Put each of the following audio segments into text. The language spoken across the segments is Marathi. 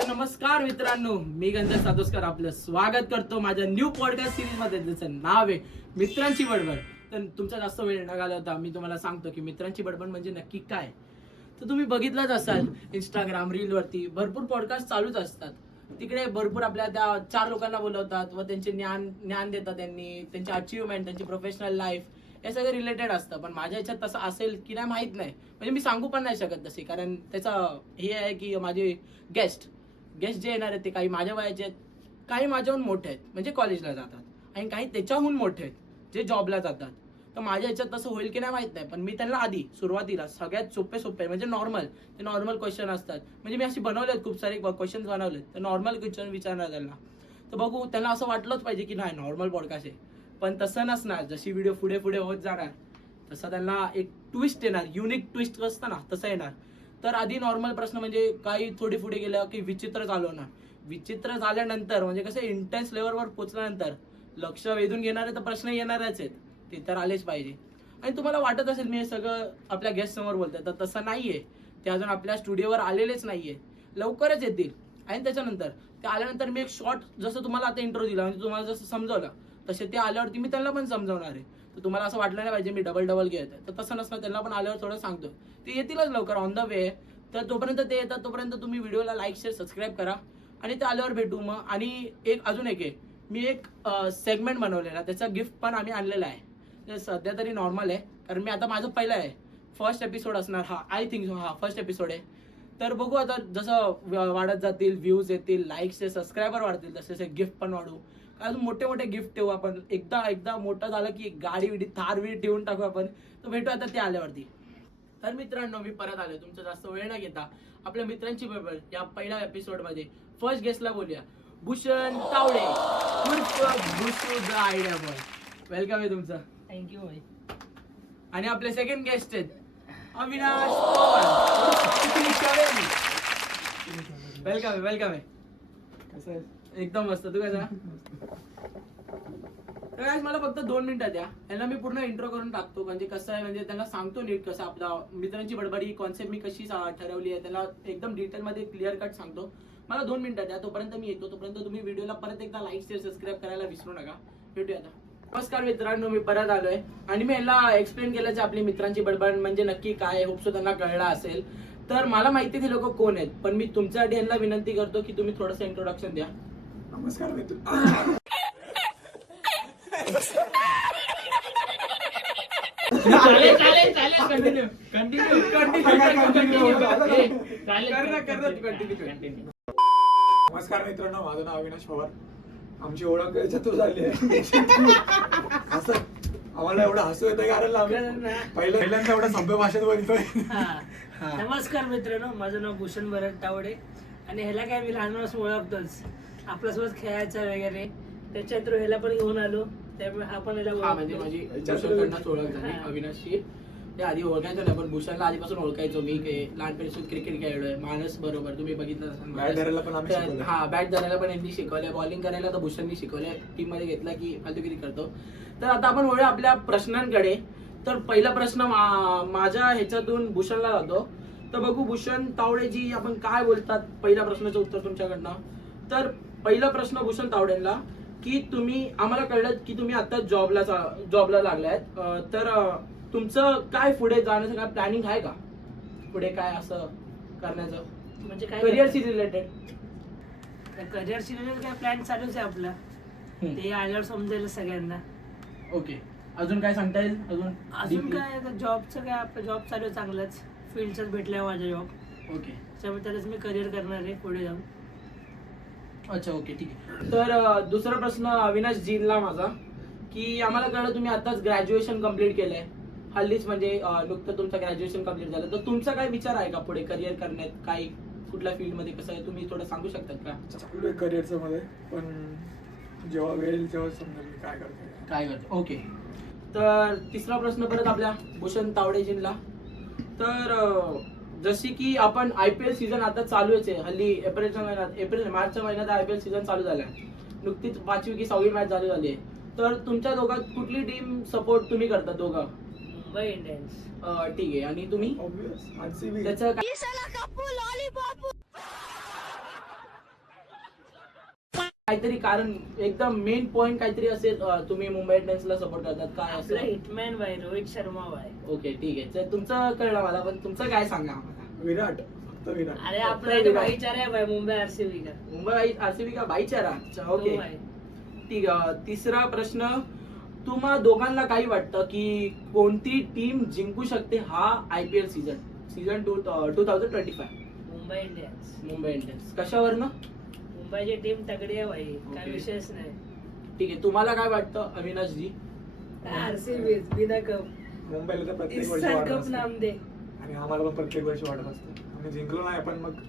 तर नमस्कार मित्रांनो, मी गंधर सातोस्कर आपलं स्वागत करतो माझ्या न्यू पॉडकास्ट सिरीज मध्ये, ज्याचं नाव आहे मित्रांची बडबड. तर तुमचा जास्त वेळ न घालवता मी तुम्हाला सांगतो की मित्रांची बडबड म्हणजे नक्की काय. तर तुम्ही बघितलंच असाल इंस्टाग्राम रील वरती भरपूर पॉडकास्ट चालूच असतात. तिकडे भरपूर आपल्या त्या 4 लोकांना बोलवतात व त्यांचे ज्ञान देतात, त्यांनी त्यांची अचिव्हमेंट, त्यांची प्रोफेशनल लाईफ हे सगळं रिलेटेड असतं. पण माझ्या ह्याच्यात तसं असेल की नाही माहित नाही, म्हणजे मी सांगू पण नाही शकत तसे, कारण त्याचं हे आहे की माझे गेस्ट जे येणार आहेत ते काही माझ्या वयाचे आहेत, काही माझ्याहून मोठे आहेत म्हणजे कॉलेजला जातात, आणि काही त्याच्याहून मोठे आहेत जे जॉबला जातात. तर माझ्या ह्याच्यात तसं होईल की नाही माहित नाही, पण मी त्यांना आधी सुरुवातीला सगळ्यात सोपे म्हणजे नॉर्मल क्वेश्चन असतात. म्हणजे मी अशी बनवलेत, खूप सारे क्वेश्चन बनवलेत, तर नॉर्मल क्वेश्चन विचारणार त्यांना. तर बघू, त्यांना असं वाटलंच पाहिजे की नाही नॉर्मल पॉडकास्ट आहे, पण तसं नसणार. जशी व्हिडिओ पुढे होत जाणार तसं त्यांना एक ट्विस्ट येणार, युनिक ट्विस्ट असतं ना तसं येणार. तर आधी नॉर्मल प्रश्न, म्हणजे काही थोडी पुढे गेलं की विचित्र चालवणार. विचित्र झाल्यानंतर म्हणजे कसं इंटेन्स लेवलवर पोहोचल्यानंतर लक्ष वेधून घेणारे तर प्रश्न येणारच आहेत, ते तर आलेच पाहिजे. आणि तुम्हाला वाटत असेल मी हे सगळं आपल्या गेस्ट समोर बोलतोय, तर तसं नाहीये. ते अजून आपल्या स्टुडिओवर आलेलेच नाहीये, लवकरच येतील. आणि त्याच्यानंतर ते आल्यानंतर मी एक शॉर्ट, जसं तुम्हाला आता इंट्रो दिला, म्हणजे तुम्हाला जसं समजवलं तसे ते आल्यावरती मी त्यांना पण समजवणार आहे. तर तुम्हाला असं वाटलं नाही पाहिजे मी डबल घेत आहे, तर तसं नसतं. त्यांना पण आल्यावर थोडं सांगतो, ते येतीलच लवकर, ऑन द वे. तर तोपर्यंत ते येतात, तोपर्यंत तुम्ही व्हिडिओला लाईक शेअर सबस्क्राईब करा, आणि ते आल्यावर भेटू मग. आणि अजून एक आहे, मी एक सेगमेंट बनवलेला, त्याचा गिफ्ट पण आम्ही आणलेला आहे. ते सध्या तरी नॉर्मल आहे, कारण मी आता माझं पहिलं आहे, फर्स्ट एपिसोड असणार हा, आय थिंक सो, हा फर्स्ट एपिसोड आहे. तर बघू आता, जसं वाढत जातील, व्ह्यूज येतील, लाईक्स सबस्क्रायबर वाढतील, तसे गिफ्ट पण वाढू. अजून मोठे गिफ्ट ठेवू आपण. एकदा मोठं झालं की गाडी थार ठेवून टाकू आपण. तर भेटू आता ते आल्यावरती. तर मित्रांनो, मी परत आलो. तुमचा जास्त वेळ न घेता आपल्या मित्रांची बरोबर या पहिल्या एपिसोड मध्ये फर्स्ट गेस्टला बोलूया. Bhushan Tawde, Bhushu the idea boy. Welcome आहे तुमचं. थँक्यू भाई. आणि आपले सेकंड गेस्ट आहेत अविनाश पवार. वेलकम आहे. कसं आहे? एकदम मस्त. तू कसा? तर guys, मला फक्त 2 मिनिटं द्या, यांना मी पूर्ण इंट्रो करून टाकतो. म्हणजे कसं आहे, म्हणजे त्यांना सांगतो नीट कसं आपला मित्रांची बडबडी कॉन्सेप्ट मी कशी ठरवली आहे, त्यांना एकदम डिटेलमध्ये क्लिअर कट सांगतो. मला 2 मिनिटं द्या, तोपर्यंत मी येतो. तोपर्यंत तुम्ही व्हिडिओला परत एकदा लाईक शेअर सबस्क्राईब करायला विसरू नका. भेटूया आता. नमस्कार मित्रांनो, मी परत आलोय, आणि मी यांना एक्सप्लेन केलं की आपली मित्रांची बडबड म्हणजे नक्की काय. होपसो त्यांना कळलं असेल. तर मला माहिती ते लोक कोण आहेत, पण मी तुमच्यासाठी यांना विनंती करतो की तुम्ही थोडंसं इंट्रोडक्शन द्या. नमस्कार मित्र. नमस्कार मित्रांनो, माझं नाव अविनाश पवार. आमची ओळख चतुर झाली आहे. असं आम्हाला एवढं हसू येतं कारण आम्ही पहिल्यांदा एवढं सभ्य भाषेत बोलतोय. नमस्कार मित्रांनो, माझं नाव भूषण भरत तावडे, आणि ह्याला काय मी लहानपणापासून ओळखतोच, आपल्यासोबत खेळायचं वगैरे, त्याच्या थ्रू ह्याला पण घेऊन आलो, त्यामुळे आपण ह्याला म्हणजे माझी भूषणकडनंच ओळख झाली अविनाशची. ते आधी ओळखायचं नाही, पण भूषणला आधीपासून ओळखायचो मी. लहानपणी क्रिकेट खेळलोय मानस बरोबर, तुम्ही बघितलं असाल. बॅट धरायला पण आम्ही शिकवलंय. हा, बॅट धरायला पण यांनी शिकवलंय, बॉलिंग करायला तर भूषणनी शिकवलंय. टीम मध्ये घेतला की फालतूगिरी करतो. तर आता आपण वळूया आपल्या प्रश्नांकडे. तर पहिला प्रश्न माझ्या ह्याच्यातून भूषणला जातो. तर बघू भूषण तावडेजी, आपण काय बोलतात. पहिल्या प्रश्नाचं उत्तर तुमच्याकडनं. तर पहिला प्रश्न भूषण तावडेंना, की तुम्ही आम्हाला कळलं की तुम्ही आता जॉबला लागलायत. तर तुमचं काय पुढे जाण्याचं काय प्लॅनिंग आहे का? पुढे काय असं करण्याचं, म्हणजे काय करिअरशी रिलेटेड? करिअरशी रिलेटेड काय प्लॅन चालूच आहे आपला, ते आल्यावर समजेल सगळ्यांना. ओके, अजून काय सांगता येईल? अजून काय आता जॉबचं काय, आपलं जॉब चालू आहे चांगलाच, फील्डचाच भेटलाय माझा जॉब. ओके, त्यामुळे त्यालाच मी करिअर करणार आहे पुढे जाऊन. अच्छा, ओके, ठीक आहे. तर दुसरा प्रश्न अविनाश जींला माझा, की आम्हाला कळलं तुम्ही आताच ग्रॅज्युएशन कम्प्लीट केलंय हल्लीच, म्हणजे नुकतं तुमचं ग्रॅज्युएशन कम्प्लीट झालं. तर तुमचा काय विचार आहे का पुढे करिअर करण्यात, काय कुठल्या फील्ड मध्ये कसं आहे, तुम्ही थोडं सांगू शकतात का? चालू करिअरचं मध्ये, पण जेव्हा वेळ येईल तेव्हा समजेल मी काय करतो. ओके. तर तिसरा प्रश्न परत आपल्या भूषण तावडेजींना. तर जशी की आपण IPL सीझन आता चालूच आहे हल्ली, मार्चच्या महिन्यात IPL सीझन चालू झालाय. नुकतीच 5वी की 6वी मॅच चालू झाली आहे. तर तुमच्या दोघात कुठली टीम सपोर्ट तुम्ही करता दोघं? मुंबई इंडियन्स. ठीक आहे, आणि तुम्ही? Obvious RCB. त्याचं काहीतरी कारण एकदम मेन पॉइंट काहीतरी असेल, तुम्ही मुंबई इंडियन्सला सपोर्ट करतात काय आपला असं? Hitman bye Rohit Sharma bye. Okay ठीक आहे, तर तुमचं कळलं मला, पण तुमचं काय सांगा आम्हाला. विराट, फक्त विराट. अरे आपला इथे भाईचारा आहे बाय मुंबई आरसीबी का. मुंबई आरसीबी का भाईचारा? अच्छा ओके तो आहे. ठीक आहे. तिसरा प्रश्न, तुम्हा दोघांना काही वाटतं की कोणती टीम जिंकू शकते हा IPL season 2025? Mumbai Indians. Mumbai Indians. कशावरनं? मुंबईची टीम तगडी आहे भाई, काय Okay. विषयच नाही. ठीक आहे, तुम्हाला काय वाटतं अविनाश जी? आरसीबी बिना कप. मुंबईला तर प्रत्येक इस वर्षी साल वाटत कप असते. नाम दे. आणि आम्हाला पण प्रत्येक वर्षी वाटत असतं. आम्ही जिंकलो नाही पण मग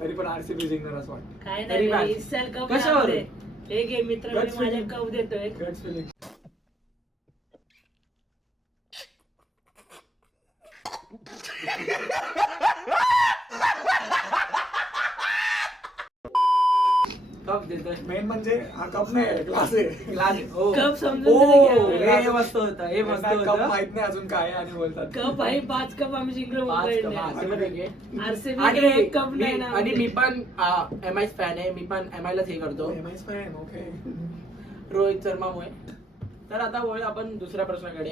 तरी पण RCB जिंकणार असं वाटतं. काय तरी नाही बाय. इस साल कप कशावर? नाम दे. हे घे मित्रांनी Guts माझ्या feeling. कप देतोय. Guts feeling. कप देतोय. मेन म्हणजे हा कप नाही, ग्लास आहे. ग्लास. ओ. कप समजून ओ, तरी घ्या. हे मस्त होतं, हे मस्त त्यांना कप होतं. माहित नाही अजून काय आणि बोलतात कप आहे 5 कप आम्ही जिंकलो पाच मुंबई कप, हा, इंडियन्स. असं बरं आहे. आरसीबी आणि एक कप नाही मी- ना. आणि मी पण MI फॅन आहे, मी पण MI लाच हे करतो MI's fan, okay. रोहित शर्मामुळे. तर आता वळ आपण दुसऱ्या प्रश्नाकडे.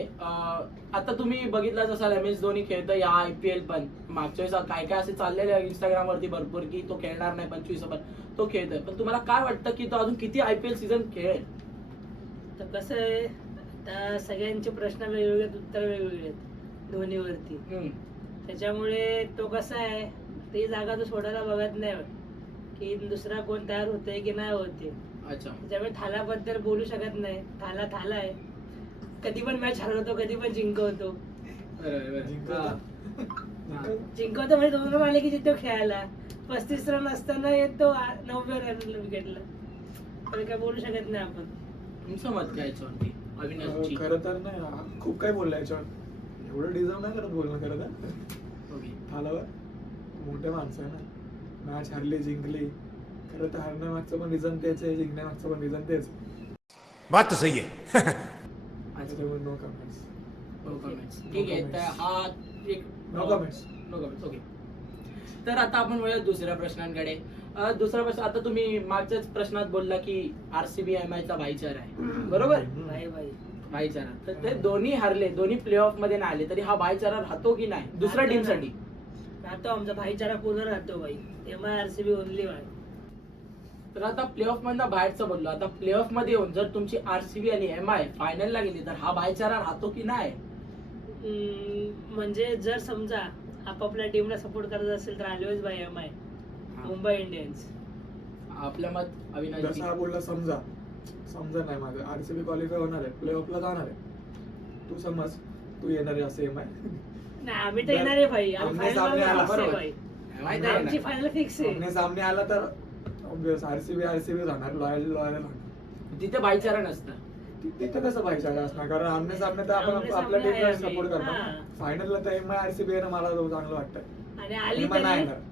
आता तुम्ही बघितलाच असाल MS धोनी खेळतोय या IPL, पण मागच्या वेळेस काय काय असे चाललेले आहे Instagram वरती भरपूर की तो खेळणार नाही 25 पण तो खेळतोय. पण तुम्हाला काय वाटतं की तो अजून किती IPL सीझन खेळेल? तर कसं आहे, आता सगळ्यांचे प्रश्न वेगवेगळे आहेत, उत्तर वेगवेगळे आहेत धोनीवरती. त्याच्यामुळे तो कसा आहे, ती जागा तो सोडायला बघत नाही की दुसरा कोण तयार होतोय की नाही होते. अच्छा. त्याच्यामुळे थालाबद्दल बोलू शकत नाही. थाला आहे, कधी पण मॅच हरवतो, कधी पण जिंकवतो. जिंकवतो म्हणजे 2 रन आले की जितो खेळायला. 35 रन असताना येतो 90 रन विकेटला. तर काय बोलू शकत नाही आपण. तुमचं मत काय याच्यावरती अविनाशची? खरं तर नाही, खूप काही बोललं याच्यावर. एवढं डिझर्व नाही करत बोलणं खरं तर. ओके. थालावर मोठे माणसं आहे ना, मॅच हरली जिंकली. खरं तर हरण्यामागचं पण रिझन तेच आहे, जिंकण्यामागचं पण रिझन तेच. बात तो सही है. त्याच्यामुळे नो कमेंट्स. ठीक आहे, तर हा एक नो कमेंट्स. ओके. तर आता आपण वळूया दुसऱ्या प्रश्नांकडे. दुसरा प्रश्न, आता तुम्ही मागच्याच प्रश्नात बोलला की RCB MI चा भाईचारा आहे, बरोबर? भाई भाईचारा. तर ते दोन्ही हरले, दोन्ही प्ले ऑफ मध्ये नाही आले, तरी हा भाईचारा राहतो की नाही दुसऱ्या राहतो टीम ना. साठी? राहतो, आमचा भाईचारा पूर्ण राहतो भाई. MI RCB ओनली भाई. तर आता प्ले ऑफ मधनं बाहेरचं बोललो, आता प्ले ऑफ मध्ये येऊन जर तुमची RCB आणि MI फायनल ला गेली तर हा भाईचारा राहतो की नाही? म्हणजे जर समजा आपापल्या टीमला सपोर्ट करत असेल तर always bye MI Mumbai Indians. आपलं मत अविनाश? जसं हा बोलला, समजा नाही माझं RCB क्वालिफाय होणार आहे, प्ले ऑफला जाणार आहे. तू समज तू येणार आहे असं MI. नाही आम्ही तर येणार आहे भाई. आम्ही आमने सामने आला, फायनल बरोबर. भाई. माहिती आहे आमची ना? फायनल फिक्स आहे. आमने सामने आला तर RCB जाणार, लॉयल राहणार. तिथे भाईचारा नसतं. तिथं कसं भाईचारा असणार, कारण आमने सामने तर आपण आमने आपल्या सामने टीमला आहे सपोर्ट आम्ही. करणार. हां. फायनलला तर MI RCB येणं मला चांगलं वाटतं. आणि आली MI नाही तरी येणार.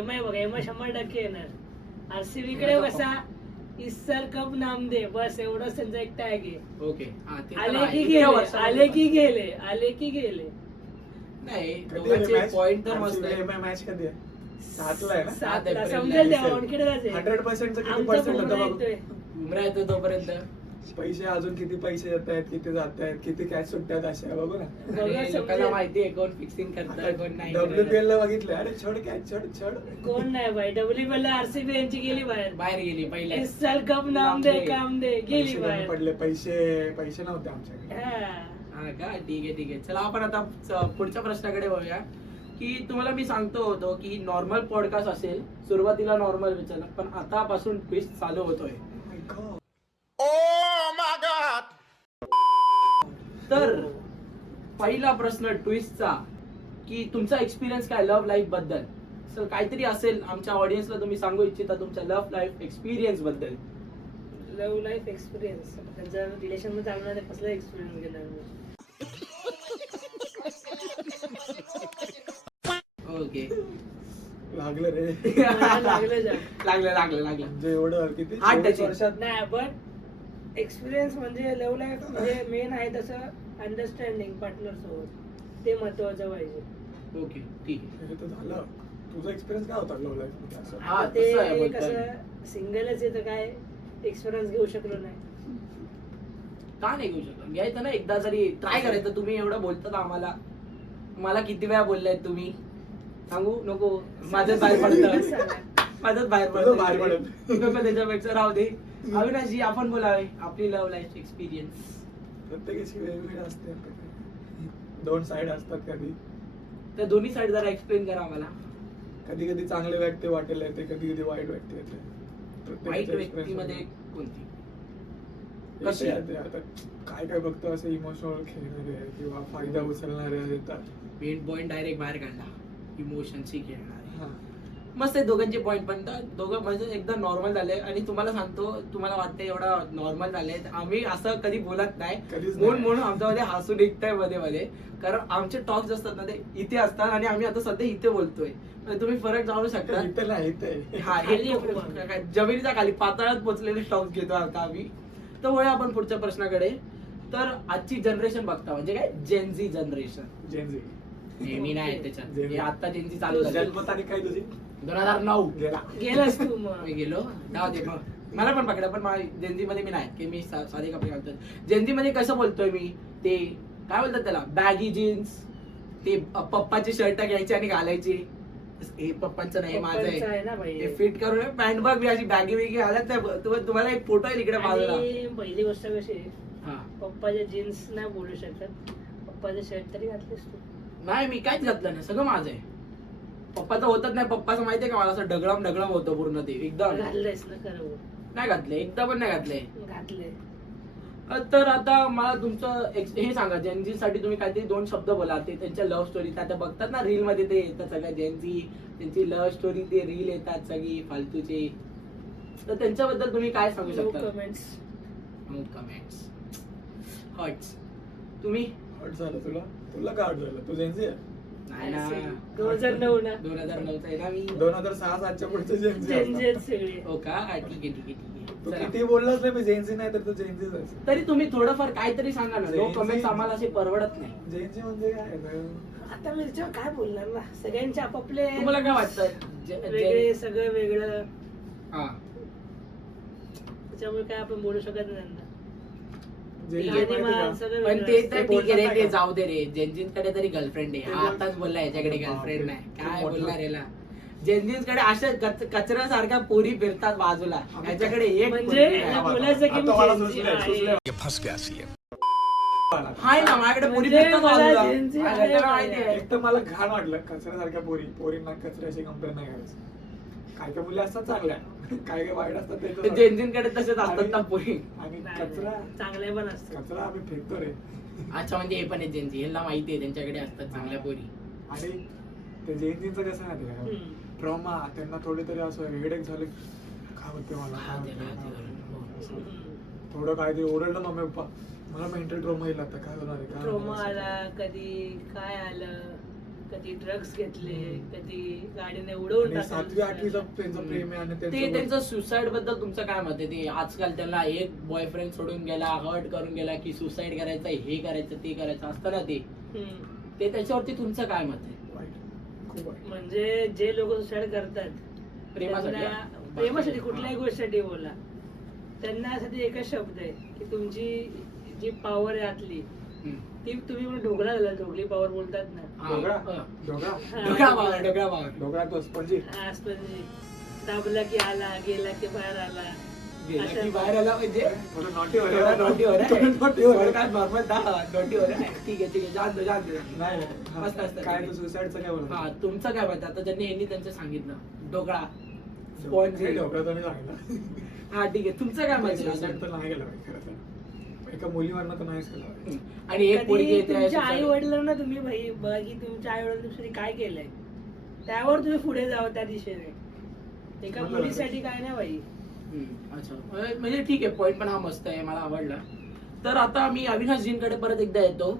MI बघा, MI 100% येणार. RCB कडे कसा इस साल कप नाम दे, बस एवढंच त्यांचा एक टॅग आहे. ओके. हा, ते तर आले आहे. की इतक्या गेले, वर्षामध्ये आले पण. की गेले, आले की गेले. नाही, कधी आहे दोघांचे match? पॉइंट तर मस्त RCB आहे. MI मॅच कधी आहे? 7ला आहे ना? 7ला एप्रिलला समजेल दिसेल. तेव्हा ऑनकिडच आहे. 100% चं किती आमचा पर्सेंट बुमराह होतं बघ. येतोय. बुमरा येतो तोपर्यंत पैसे अजून किती पैसे येत आहेत, किती जात आहेत, किती कॅच सुटतात अशा बघू ना. बघा, आणि समजेल. लोकांना माहिती आहे कोण फिक्सिंग करतोय कोण नाही WPL ला बघितलं, अरे छड कॅच छड. कोण नाही भाई. WPL ला RCB यांची गेली बाहेर. बाहेर गेली पहिल्या. इस साल कप नाम दे, काम दे, गेली पैसे कमी बाहेर. पडले, पैसे नव्हते आमच्याकडे. हा. हा का? ठीक आहे. चला आपण आता पुढच्या प्रश्नाकडे वळूया की तुम्हाला मी सांगतो होतो की नॉर्मल पॉडकास्ट असेल, सुरुवातीला नॉर्मल विचारलं, पण आतापासून ट्विस्ट चालू होतोय. तर पहिला प्रश्न ट्विस्टचा की तुमचा एक्सपिरियन्स काय लव्ह लाईफ बद्दल? सर काहीतरी असेल आमच्या ऑडियन्सला तुम्ही सांगू इच्छिता तुमच्या लव्ह लाईफ एक्सपिरियन्स बद्दल. लव्ह लाईफ एक्सपिरियन्स, त्यांच्या रिलेशन मध्ये चालणार कसला एक्सपिरियन्स घेणार मी? ओके. लागलं रे. मला लागलं जाम. लागलं. म्हणजे एवढं किती 8 24 वर्षात नाही पण एक्सपिरियन्स म्हणजे लव्ह लाईफ म्हणजे मेन आहे तसं अंडरस्टँडिंग पार्टनर सोबत, ते महत्वाचं पाहिजे. ओके ठीक आहे. हे तर झालं. तुझा एक्सपिरियन्स काय होता लव्ह लाईफ मध्ये असं? हा, आता ते तसं आहे बोलताय. कसं सिंगलच आहे तर काय एक्सपिरियन्स घेऊ शकलो नाही. का नाही घेऊ शकत? घ्यायचं ना एकदा तरी ट्राय करायचं. तुम्ही एवढं बोलतात आम्हाला, मला किती वेळा बोललाय तुम्ही, सांगू नको? माझ्याच बाहेर पडतं, माझ्याच बाहेर तुझं बाहेर पडतं पडेल. नको, त्याच्यापेक्षा राहू दे. अविनाशजी आपण बोलावे आपली लव्ह लाईफ एक्सपिरियन्स. प्रत्येकाची वेगवेगळी असते, दोन साइड असतात. कधी त्या दोन्ही साईड जरा एक्सप्लेन करा आम्हाला. कधी कधी चांगले व्यक्ती वाटेल येते, कधी कधी वाईट व्यक्ती येते. वाईट प्रत्येकाच्या व्यक्तीमध्ये experience कोणती? मध्ये कशी? येते. आता काय काय बघतो असे इमोशनल खेळणारे आहे किंवा फायदा उचलणारे येतात. मेन पॉइंट डायरेक्ट बाहेर काढला, इमोशनशी खेळणार. हा. मस्त आहे दोघांचे पॉइंट, पण दोघं म्हणजे एकदम नॉर्मल झाले. आणि तुम्हाला सांगतो, तुम्हाला वाटतं एवढा नॉर्मल झाले, आम्ही असं कधी बोलत नाही. कधीच नाही. म्हणून आमच्यामध्ये हसून निघतंय मध्ये मध्ये, कारण आमचे टॉक्स असतात ना ते इथे असतात आणि आम्ही आता सध्या इथे बोलतोय. म्हणजे तुम्ही फरक जाणू शकता. इथे नाही, इथे हा, खाली हे येऊ काय जमिनीच्या खाली पातळात पोचलेले टॉक्स घेतो आता आम्ही. तर वळूया आपण पुढच्या प्रश्नाकडे. तर आजची जनरेशन बघता म्हणजे काय, जेनझी जनरेशन. जेनझी मी नाही त्याच्यात, Gen Z. हे आता जेनझी चालू झाली. जन्मतारीख काय तुझी? 2009 गेला. गेलास तू मग. मी गेलो. जाऊ दे मग, मला पण पकडा. पण जेनझी मध्ये मी नाही की मी साधे कपडे घालतो. जेनझी मध्ये कसं बोलतोय मी, ते काय बोलतात त्याला, बॅगी जीन्स, ते पप्पाची शर्ट घ्यायची आणि घालायची. हे पप्पांचं नाही, हे माझं पप्पांचं आहे. आहे ना भाई. हे फिट करून पॅन्ट बघ मी अशी बॅगी बिगी घालत नाही. तुम्हाला एक फोटो आहे इकडे बाजूला. आणि पहिली गोष्ट कशी आहे, हा, पप्पाच्या जीन्स नाही बोलू शकत, पप्पाचे शर्ट तरी घातलेस तू. नाही मी काहीच घातलं नाही, सगळं माझं आहे. पप्पाचं होतच नाही. पप्पाचं माहितीये का, मला असं ढगळम होतं पूर्ण ते एकदम. घातलंयस ना खरं बोल. नाही घातले, एकदा पण नाही घातले. घातले. तर आता मला तुमचं हे सांगा, जेनझी साठी तुम्ही काहीतरी 2 शब्द बोला. ते त्यांच्या लव्ह स्टोरी आता बघतात ना रील मध्ये, ते येतात सगळ्या जेनझी, त्यांची लव्ह स्टोरी, ते रील येतात सगळी फालतूचे. तर त्यांच्याबद्दल तुम्ही काय सांगू नो शकता? कमेंट्स. No comments. हर्ट्स. तुम्ही? हट झालं तुला? तुला काय हट झालं? तू जेनझी आहे? नाही ना, 2009 ना. 2009 आहे ना मी. 2006-07च्या पुढचं जेनझी जेनझी आहेत सगळे. हो का? ठीक आहे. तू चला. किती बोललास नाही मी जेनझी नाही, तर तू जेनझीच आहेस. तरी तुम्ही थोडंफार काहीतरी सांगा ना. नो जेनझी- कमेंट्स आम्हाला असे परवडत नाही. जेनझी म्हणजे काय रे? आता मी याच्यावर काय बोलणार ना, सगळ्यांचे आपापले तुम्हाला काय वाटतं? वेगळे, सगळं वेगळं, हा, त्याच्यामुळे काय आपण बोलू शकत नाही त्यांना. जेनझी ठीक आहे, माहिती आणि का? सगळं पण वेगळं ते असतं. तर ठीक आहे रे, ते जाऊ दे रे. जेनजींकडे तरी गर्लफ्रेंड आहे. हा आताच बोलला याच्याकडे गर्लफ्रेंड नाही. काय बोलणार याला? जेनजींकडे अशा कचऱ्यासारख्या पोरी फिरतात बाजूला, याच्याकडे एक म्हणजे पोरगी नाही. बोलायचं की मी आता मला जेनझी सुचलंय, आहे. सुचलंय. ये फंस गया सीएम। हाय ना, माझ्याकडे पोरी म्हणजे फिरतात मला बाजूला. जेनझी आहे माझ्याकडे माहिती आहे. एक तर मला घाण वाटलं कचऱ्यासारख्या पोरींना कचऱ्याशी कंपेअर नाही करायचं. काय काय मुली असतात चांगल्या, काय काय वाईट असतात ते त्याच्यावर. जेनजींकडे तसेच असतात ना पोरी. आणि नाही, कचरा नाही. चांगले पण असतात. कचरा आम्ही फेकतो रे. अच्छा, म्हणजे हे पण आहे जेनजी, यांना माहिती आहे त्यांच्याकडे असतात चांगल्या पोरी. आणि ते जेनजींचं कसं माहिती का, हम्म. ट्रॉमा त्यांना थोडे तरी असं हेडेक झाले, काय होते मला, काय होते, काय होते. हम्म. थोडं काय ते ओरडलं मम्मी पप्पा, मला मेंटल ट्रॉमा येईल आता, काय होणार आहे, काय ट्रोमा होणार आहे. आला, कधी काय आलं, कधी ड्रग्स घेतले, कधी गाडीने उडवून आणि टाकलं. 7वी-8वीचं त्यांचं प्रेम आहे आणि ते त्यांचं त्यांचं सुसाईड बद्दल तुमचं काय मत आहे? ते आजकाल त्यांना एक बॉयफ्रेंड सोडून गेला, हर्ट करून गेला की सुसाईड करायचं, हे करायचं, ते करायचं असतं ना ते. हम्म. ते त्याच्यावरती तुमचं काय मत आहे? वाईट, खूप वाईट. म्हणजे जे लोक सुसाईड करतात प्रेमासाठी? त्यांना- प्रेमासाठी कुठल्याही गोष्टीसाठी बोला, त्यांना साठी एकच शब्द आहे की तुमची जी पॉवर आहे आतली, हम्म. ती तुम्ही पण ढोकळा झाला, ढोकली पॉवर बोलतात ना. हा, डोगरा हा. डोगरा डोकरा बाबा, डोकरा बाबा. डोगरा तो स्पंजी. आसपास दाबला की आला, गेला की बाहेर आला. गेला अशा- की बाहेर आला म्हणजे थोडं naughty हो रे. थोडा नोटीवर आहे. थोडं naughty हो रे. थोडं काय normal नोटीवर आहे. ठीक आहे, जाण दे. नाही मस्त असतं. काय तू सुसाईडचं काय बोलत हा, तुमचं काय मत आहे? आता ज्यांनी यांनी त्यांचं सांगितलं डोकळा, स्पॉन्जी. डोगरा तर मी सांगितलं. हा, ठीक आहे. तुमचं काय मत आहे? सुसाईड तर नाही केलं पाहिजे खरं तर. एका मुलीवरनं तर नाहीच केलं पाहिजे. आणि एक पोरगी कधी येते तुमच्या suicide. आई वडिलांना तुम्ही भाई बघा की तुमच्या आई वडिलांनी काय केलंय, त्यावर तुम्ही पुढे जावं त्या दिशेने. एका बरोबर. मुलीसाठी काय नाही भाई. अच्छा, म्हणजे ठीक आहे, पॉइंट पण हा मस्त आहे, मला आवडला. तर आता मी अविनाशजींकडे परत एकदा येतो.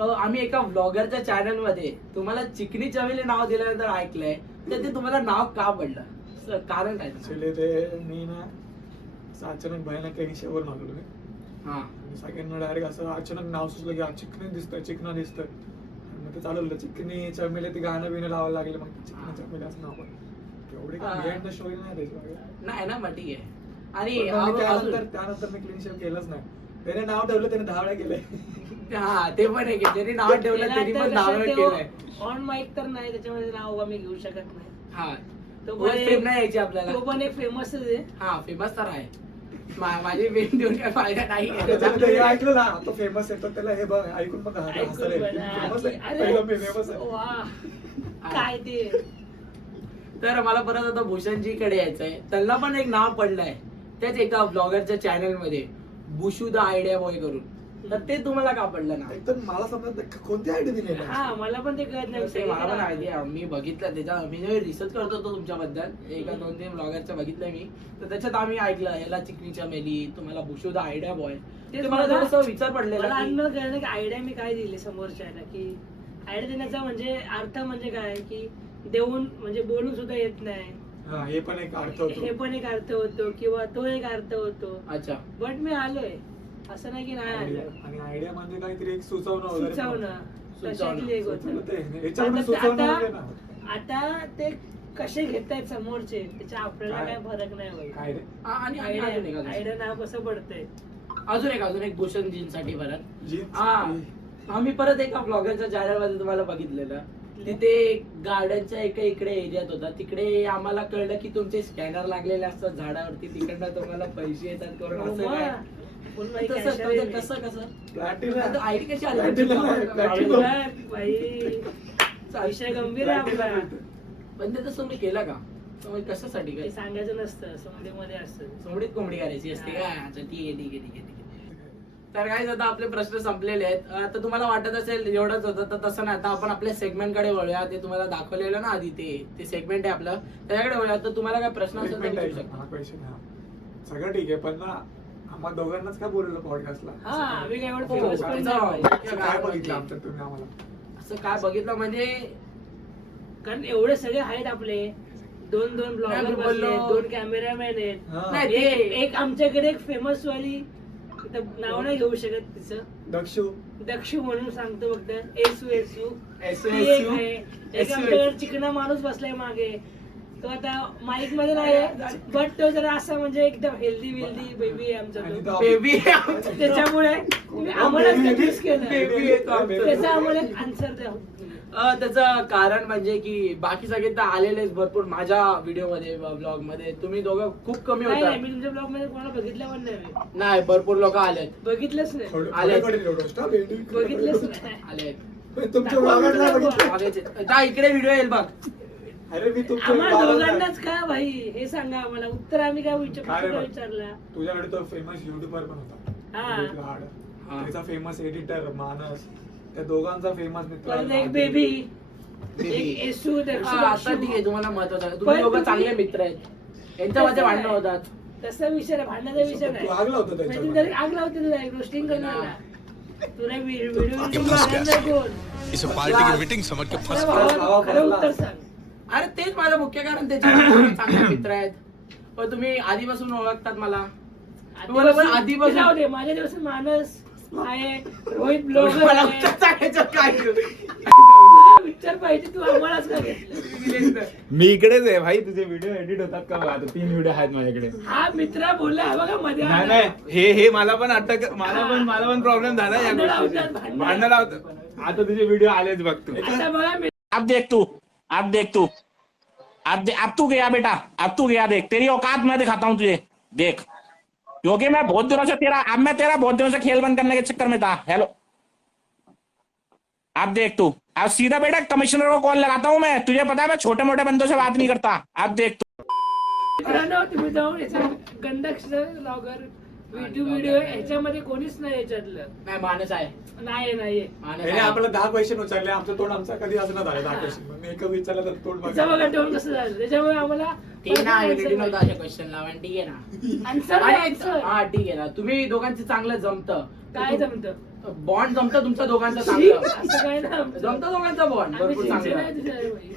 आम्ही एका ब्लॉगरच्या चॅनल मध्ये तुम्हाला चिकनी चमेली नाव दिल्यानंतर ऐकलंय, तर ते तुम्हाला नाव का पडलं? कारण काय? Actually ते मी ना असं अचानक भयानक काही विषयावरून आलो मी. हा, आणि सगळ्यांना डायरेक्ट असं अचानक नाव सुचलं की चिकनी दिसतंय, चिकना दिसतंय. आणि मग ते चालवलं चिकनी चमेली, ते गाणं बिणं लावायला लागले, मग चिकनी चमेली असं नाव पडलं. एवढी हा. बिहाइंड द स्टोरी नाही त्याची. नाही ना, मग ठीक आहे. आणि पण मग मी अजून- त्यानंतर मी क्लीन शेव केलंच नाही. त्याने नाव ठेवलं, त्याने 10 वेळा केलंय. हा ते पण आहे की ज्यांनी नाव ठेवलं त्यांनी पण नाव केलंय. ऑन माईक तर नाही, त्याच्यामध्ये नाव मी घेऊ शकत नाही. हा तो वर पण फेम नाही यायची आपल्याला. तो पण एक फेमस आहे. हा फेमस तर आहे. माझी फेम देऊन काय फायदा नाही आहे. त्याच्यानंतर हे ऐकलं ना, तो फेमस आहे, तर त्याला हे बघ ऐकून बघ, ऐकून हसले. बघ, हा. फेमस आहे, अरे. पहिलं मी फेमस आहे. वा काय ते. तर मला परत आता भूषणजी कडे यायचंय. त्यांना पण एक नाव पडलंय त्याच एका ब्लॉगरच्या चॅनल मध्ये, बुशू द आयडिया बॉय करून. तर ते तुम्हाला का पडलं ना? एकदम मला समजत नाही, कोणती आयडिया दिली आहे? हा मला पण ते कळत नाही. ते मला पण आयडिया, मी बघितलं त्याच्या, मी जेव्हा रिसर्च करत होतो तुमच्याबद्दल, एका 2-3 ब्लॉगरचं बघितलं मी, तर त्याच्यात आम्ही ऐकलं याला चिकनी चमेली, तुम्हाला बुशू द आयडिया बॉय. ते मला थोडंसं विचार मला पडलेला की अन्न कळलं की आयडिया मी काय दिली समोरच्याला, की आयडिया देण्याचा म्हणजे अर्थ म्हणजे काय, की देऊन म्हणजे बोलून सुद्धा येत नाही. हा, हे पण एक अर्थ होतो. हे पण एक अर्थ होतो किंवा तो एक अर्थ होतो. अच्छा बट मी आलोय, असं नाही की नाही आलो. आणि आयडिया म्हणजे काहीतरी एक सुचवणं वगैरे. सुचवणं तशातली एक गोष्ट. याच्यामध्ये सुचवणं वगैरे ना. आता ते कसे घेतायत समोरचे, त्याच्या आपल्याला काय? काय फरक नाही होईल. काय रे? आणि अजून एक आयडिया नाव कसं पडतंय. अजून एक भूषणजींसाठी परत. जीन्स? आम्ही परत एका ब्लॉगरच्या चॅनल मध्ये तुम्हाला बघितलेलं, तिथे गार्डनच्या एका इकडे एरियात होता. तिकडे आम्हाला कळलं की तुमचे स्कॅनर लागलेले असतात झाडावरती, तिकडनं तुम्हाला पैसे येतात करून. असं काय? कसं Platinum. आयडी कशी आली? Platinum. विषय गंभीर आहे आपला. पण ते तसं मी केलं का? तर कशासाठी ते काय? सांगायचं नसतं, समोरमध्ये असतं. सोमडीत कोंबडी करायची असते का? अच्छा ठीक आहे. तर काय आता आपले प्रश्न संपलेले आहेत. आता तुम्हाला वाटत असेल एवढंच होतं, तर तसं नाही. आता आपण आपल्या सेगमेंट कडे वळूया. ते तुम्हाला दाखवलेलं ना आधी, ते सेगमेंट आहे आपलं, त्याच्याकडे वळूया. तर तुम्हाला काय प्रश्न असेल तर विचारू शकता. हा, question आहे. सगळं ठीक आहे, पण ना आम्हा दोघांनाच काय बोललो पॉडकास्टला? हा आम्ही काय एवढं हो, फेमस पण त्याचा- नाही. काय बघितलं आमच्यात तुम्ही आम्हाला? असं काय बघितलं म्हणजे कारण एवढे सगळे आहेत आपले, दोन ब्लॉगर नाही, बसले, बोललो. 2 कॅमेरामॅन आहेत. हा. नाही, एक आमच्याकडे एक फेमस वाली, इथं नाव नाही घेऊ शकत तिचं, दक्षू. दक्षू म्हणून सांगतो फक्त. एसू एसू, ती एक एसू. आहे. एक एसू. आमच्याकडे चिकना माणूस बसलाय मागे, तो आता माईक मध्ये नाही, बट तो जरा असा म्हणजे एकदम हेल्दी बेबी आहे आमचा आणि तो. तो- बेबी त्याच्यामुळे आम्हाला कन्फ्युज केलं. Baby आहे तो आमचा. त्याचा आम्हाला आन्सर द्या. त्याचं कारण म्हणजे की बाकी सगळे तर आलेलेच भरपूर माझ्या व्हिडिओ मध्ये, ब्लॉग मध्ये. तुम्ही दोघं खूप कमी नाही होता. नाही, मी तुमच्या ब्लॉग मध्ये कोणाला बघितलं पण नाही मी. नाही, भरपूर लोक आलेत. बघितलंच नाही. आले. बघितलंच नाही. आलेत तुमच्या vlogger नाही बघितलं? मागेचे. जा इकडे व्हिडिओ येईल बघ. अरे मी तुमच्या आम्हाला vlogger नाही. दोघांनाच का भाई हे सांगा आम्हाला. उत्तर आम्ही काय काय रे बघ. विचारला. तुझ्याकडे तो फेमस युट्यूबर पण होता, हा. उदित लाड. हा. त्याचा फेमस एडिटर मानस, त्या दोघांचा फेमस मित्र परत एक बेबी, Baby. एक येसू, दक्षू, आता ठीक आहे, तुम्हाला महत्वाचं आहे. तुम्ही दोघं चांगले मित्र आहेत. यांच्यामध्ये भांडणं होतात. तसा विषय नाही, भांडणाचा विषय नाही. तू आग लावतो म्हणजे त्यांच्यावर. तू आग लावते तुला रोस्टिंग करण्याला. तुला व्हिडिओ आके फंस गया। इसे पार्टी की मीटिंग समझ के फंस गया। खरं उत्तर सांग. अरे तेच माझं मुख्य कारण, त्याचे चांगले मित्र आहेत. पण तुम्ही आधीपासून ओळखतात मला. तुम्हाला पण आधीपासून- जाऊ दे, माझ्या दिवस मानस आहे, रोहित ब्लॉगर मला आहे. उत्तर सांगायचं काय? तुला विचार पाहिजे, तू आम्हालाच का घेतलं. मी इकडेच आहे भाई. तुझे व्हिडिओ एडिट होतात का बघ? आता 3 व्हिडिओ आहेत माझ्याकडे. हा मित्र बोलला हा बघा मध्ये नाही आला. नाही, हे मला पण अटक, मला पण प्रॉब्लेम झाला या भांडणं गोष्टीचा. लावतात, भांडणं. भांडणं लावतात. आता तुझे व्हिडिओ आलेच बघ तू. आता बघा मित्र. अब देख तू अब तू गया बेटा, अब तू गया। देख तेरी औकात मैं दिखाता हूँ तुझे, देख। क्योंकि मैं बहुत दिनों से खेल बंद करने के चक्कर में था। हेलो, अब देख तू, अब सीधा बेटा कमिश्नर को कॉल लगाता हूँ मैं। तुझे पता है मैं छोटे मोटे बंदों से बात नहीं करता। अब देख तू। मित्रांनो, तुम्ही जाऊन याच्या गंडक्षर ब्लॉगर व्हिडिओ ह्याच्यामध्ये कोणीच नाही याच्यातलं. नाही, माणूस आहे. नाही माणूस त्याने आहे. आपल्याला 10 क्वेश्चन विचारले, आमचं तोंड आमचा कधी असं झालं 10 क्वेश्चन. मी एकच विचारलं तर तोंड त्याचा बघा. बघा टोन कसं झालं. त्याच्यामुळे आम्हाला ठीक ना, ready नव्हता अशा क्वेश्चन लावा. ठीक आहे ना. आन्सर आणि- हा ठीक आहे ना. तुम्ही दोघांचं चांगलं जमतं. काय जमतं. बॉन्ड जमतं तुमचं दोघांचं छी, चांगलं. असं काय ना आमचं. जमतं दोघांचं बॉन्ड आम्ही भरपूर चिंचे चांगलं. नाही तुझ्या भाई.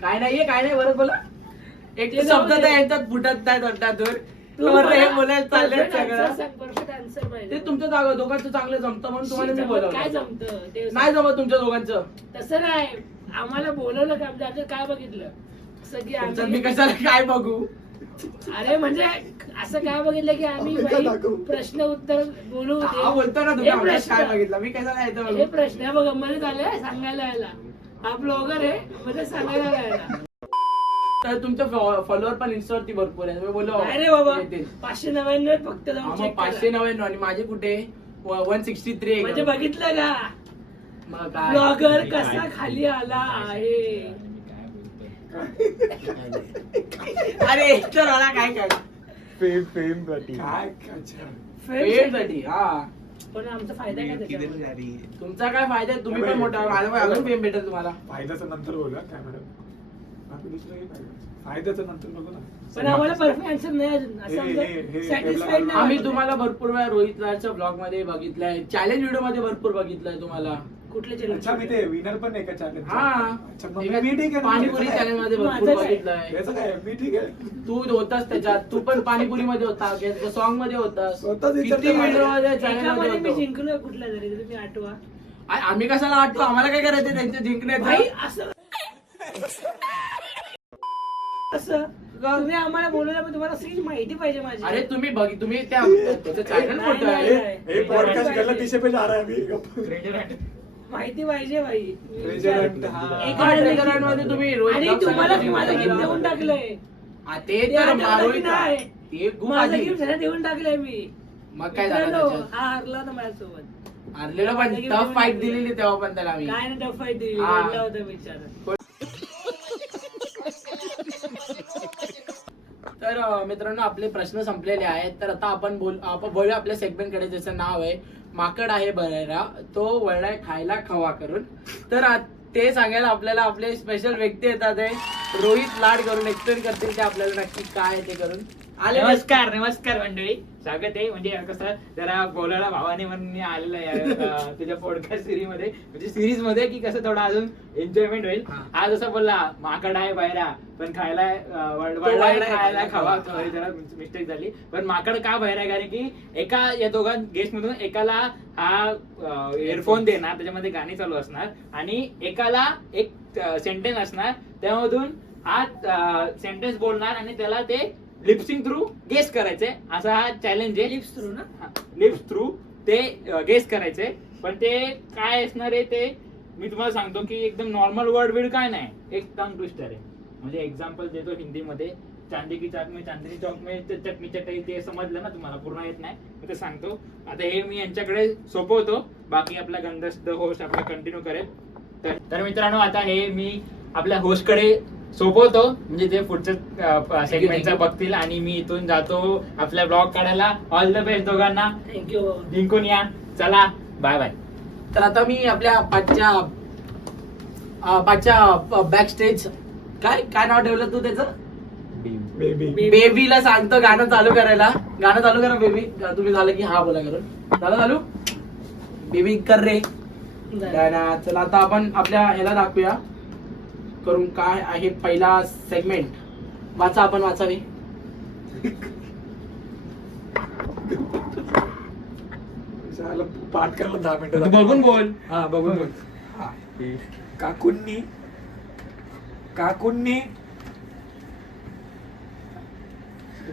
काय नाहीये बरं बोला. एक ते शब्द जाऊ तर दे. यांच्यात फुटत नाही तोंडातून. तू तर हे मला बोलायला चाललंय perfect सगळं. answer सांग, perfect answer पाहिजे. ते तुमचं जागा दोघांचं चांगलं जमतं म्हणून तुम्हाला मी जमत काय बोलवलं. जमतं ते नाही जमत तुमच्या दोघांचं. तसं नाही. आम्हाला बोलवलं का आमच्या काय बघितलं सगळी तुमचं आम्ही. मी कशाला काय बघू. अरे म्हणजे असं काय बघितलं की आम्ही आपण बाई दाखवू. प्रश्न उत्तर बोलू हा बोलतो ना तुम्ही हे आमच्यात काय प्रश्न बघितलं मी कशाला येतो हे बघू? प्रश्न हे बघा मध्ये झाले सांगायला यायला हा ब्लॉगर आहे मध्ये सांगायला यायला तर तुमचे फॉलोअर पण इन्स्टावरती भरपूर आहे मी बोललो अरे बाबा येतील. 599 फक्त हा, जाऊन मग check करा. 599 आणि माझे कुठे 163 म्हणजे बघितलं का मग काय ब्लॉगर कसा खाली आला आहे अरे तर मला काय काय फेम साठी काय अच्छा. Fame साठी हा पण आमचा फायदा काय त्याच्यामध्ये? तुमचा काय फायदा आहे तुम्ही पण मोठा माझा पण अजून फेम भेटेल तुम्हाला फायद्याचं नंतर बोलूया काय मॅडम बाकी दुसरं काही फायदा फायद्याचं नंतर बघू ना पण आम्हाला परफेक्ट आन्सर नाही अजून असं हे सॅटिस्फाईड नाही आम्ही वाटत. तुम्हाला भरपूर वेळा रोहित लाडच्या ब्लॉग मध्ये बघितलंय चॅलेंज व्हिडिओ मध्ये भरपूर बघितलंय तुम्हाला कुठले अच्छा मी चॅलेंज ते विनर पण आहे का चॅलेंज हा अच्छा मग मी ठीक आहे ना. पाणीपुरी त्याचं चॅलेंज मध्ये भरपूर माझं काय? बघितलंय त्याचं काय मी ठीक आहे तू होतास त्याच्यात तू पण पाणीपुरी मध्ये होता सॉन्ग मध्ये होतास स्वतःच किती विचारते व्हिडिओ मध्ये चॅलेंज एकामध्ये मध्ये मी होतो जिंकलोय कुठल्या तरी तुम्ही आठवा आम्ही कशाला वाटतो आम्हाला काय करायचं त्यांच्या जिंकण्याचं भाई असं असं तुम्ही आम्हाला बोलवलं पण तुम्हाला सगळी माहिती पाहिजे माझी अरे तुम्ही तुम्ही त्या त्याचं चॅनल नाही, मोठं नाही, आहे नाही. हे पॉडकास्ट गलत दिशे पे जा रहा है अभी माहिती पाहिजे भाई Treasure hunt, हा. एका हा, मध्ये Treasure hunt मध्ये तुम्ही रोहित आणि ब्लॉग तुम्हाला चॅनल माझं मध्ये गिफ्ट देऊन टाकलंय हा, ते ते तर आठवलं रोहित की नाही? ते खूप माझं आधी गिफ्ट देऊन टाकलंय मी मग काय झालं मित्रांनो, त्याच्यात हा हरला ना माझ्यासोबत हारलेलं पण माझं gift टफ देऊन फाईट टाकलंय. दिलेली तेव्हा पण त्याला आम्ही काय ना टफ फाईट दिली हा. रडला होता बिचारा तर मित्रांनो आपले प्रश्न संपलेले आहेत तर आता आपण बोलूया आपल्या सेगमेंट कडे ज्याचं नाव आहे माकड आहे बरेरा तो वळलाय खायला खवा करून तर ते सांगायला आपल्याला आपले स्पेशल व्यक्ती येतात आहे रोहित लाड करून एक्सप्लेन करतील ते आपल्याला नक्की काय आहे ते करून आले नमस्कार मंडळी स्वागत आहे म्हणजे कसं जरा बोलायला भावाने म्हणून मी आलेलो आहे तुझ्या पॉडकास्ट सिरीज मध्ये म्हणजे सिरीज मध्ये की कसं थोडं अजून एन्जॉयमेंट होईल हा. हा जसं बोलला माकड आहे बाहेरा पण खायला वळला आहे खायला खायला खावा खावा. सॉरी जरा मिस्टेक झाली पण माकड का बाहेर आहे कारण की एका या दोघां गेस्ट मधून एकाला हा इयरफोन देणार त्याच्यामध्ये गाणी चालू असणार आणि एकाला एक सेंटेन्स असणार त्यामधून हा सेंटेन्स बोलणार आणि त्याला ते लिपसिंग थ्रू गेस करायचे असा हा चॅलेंज आहे लिप्स थ्रू ना लिप्स थ्रू ते गेस करायचे पण ते काय असणार आहे ते मी तुम्हाला सांगतो की एकदम नॉर्मल वर्ड विड काय नाही एक टंग ट्विस्टर आहे म्हणजे एक्झाम्पल देतो हिंदीमध्ये चांदी की चाक में चांदनी चौक में चटणी चटई ते समजलं ना तुम्हाला पूर्ण येत नाही मी ते सांगतो आता हे मी यांच्याकडे सोपवतो बाकी आपला गंधस्थ होस्ट आपला कंटिन्यू करेल तर मित्रांनो आता हे मी आपल्या होस्टकडे सोपवतो म्हणजे ते पुढचं सेगमेंटचं बघतील आणि मी इथून जातो आपला ब्लॉग काढायला ऑल द बेस्ट दोघांना थँक्यू जिंकून या चला बाय बाय तर आता मी आपल्या पाचच्या बॅक स्टेज काय नाव ठेवलं तू त्याचं बेबी बेबीला सांगतो गाणं चालू करायला गाणं चालू करा बेबी तुम्ही झालं की हा बोला करून झालं चालू बेबी कर रे गाणं. चला आता आपण आपल्या ह्याला दाखवूया करून काय आहे पहिला सेगमेंट वाचा आपण वाचावे झालं पाठ करायला 10 मिनिटं बघून बोल हा बघून बोल काकूंनी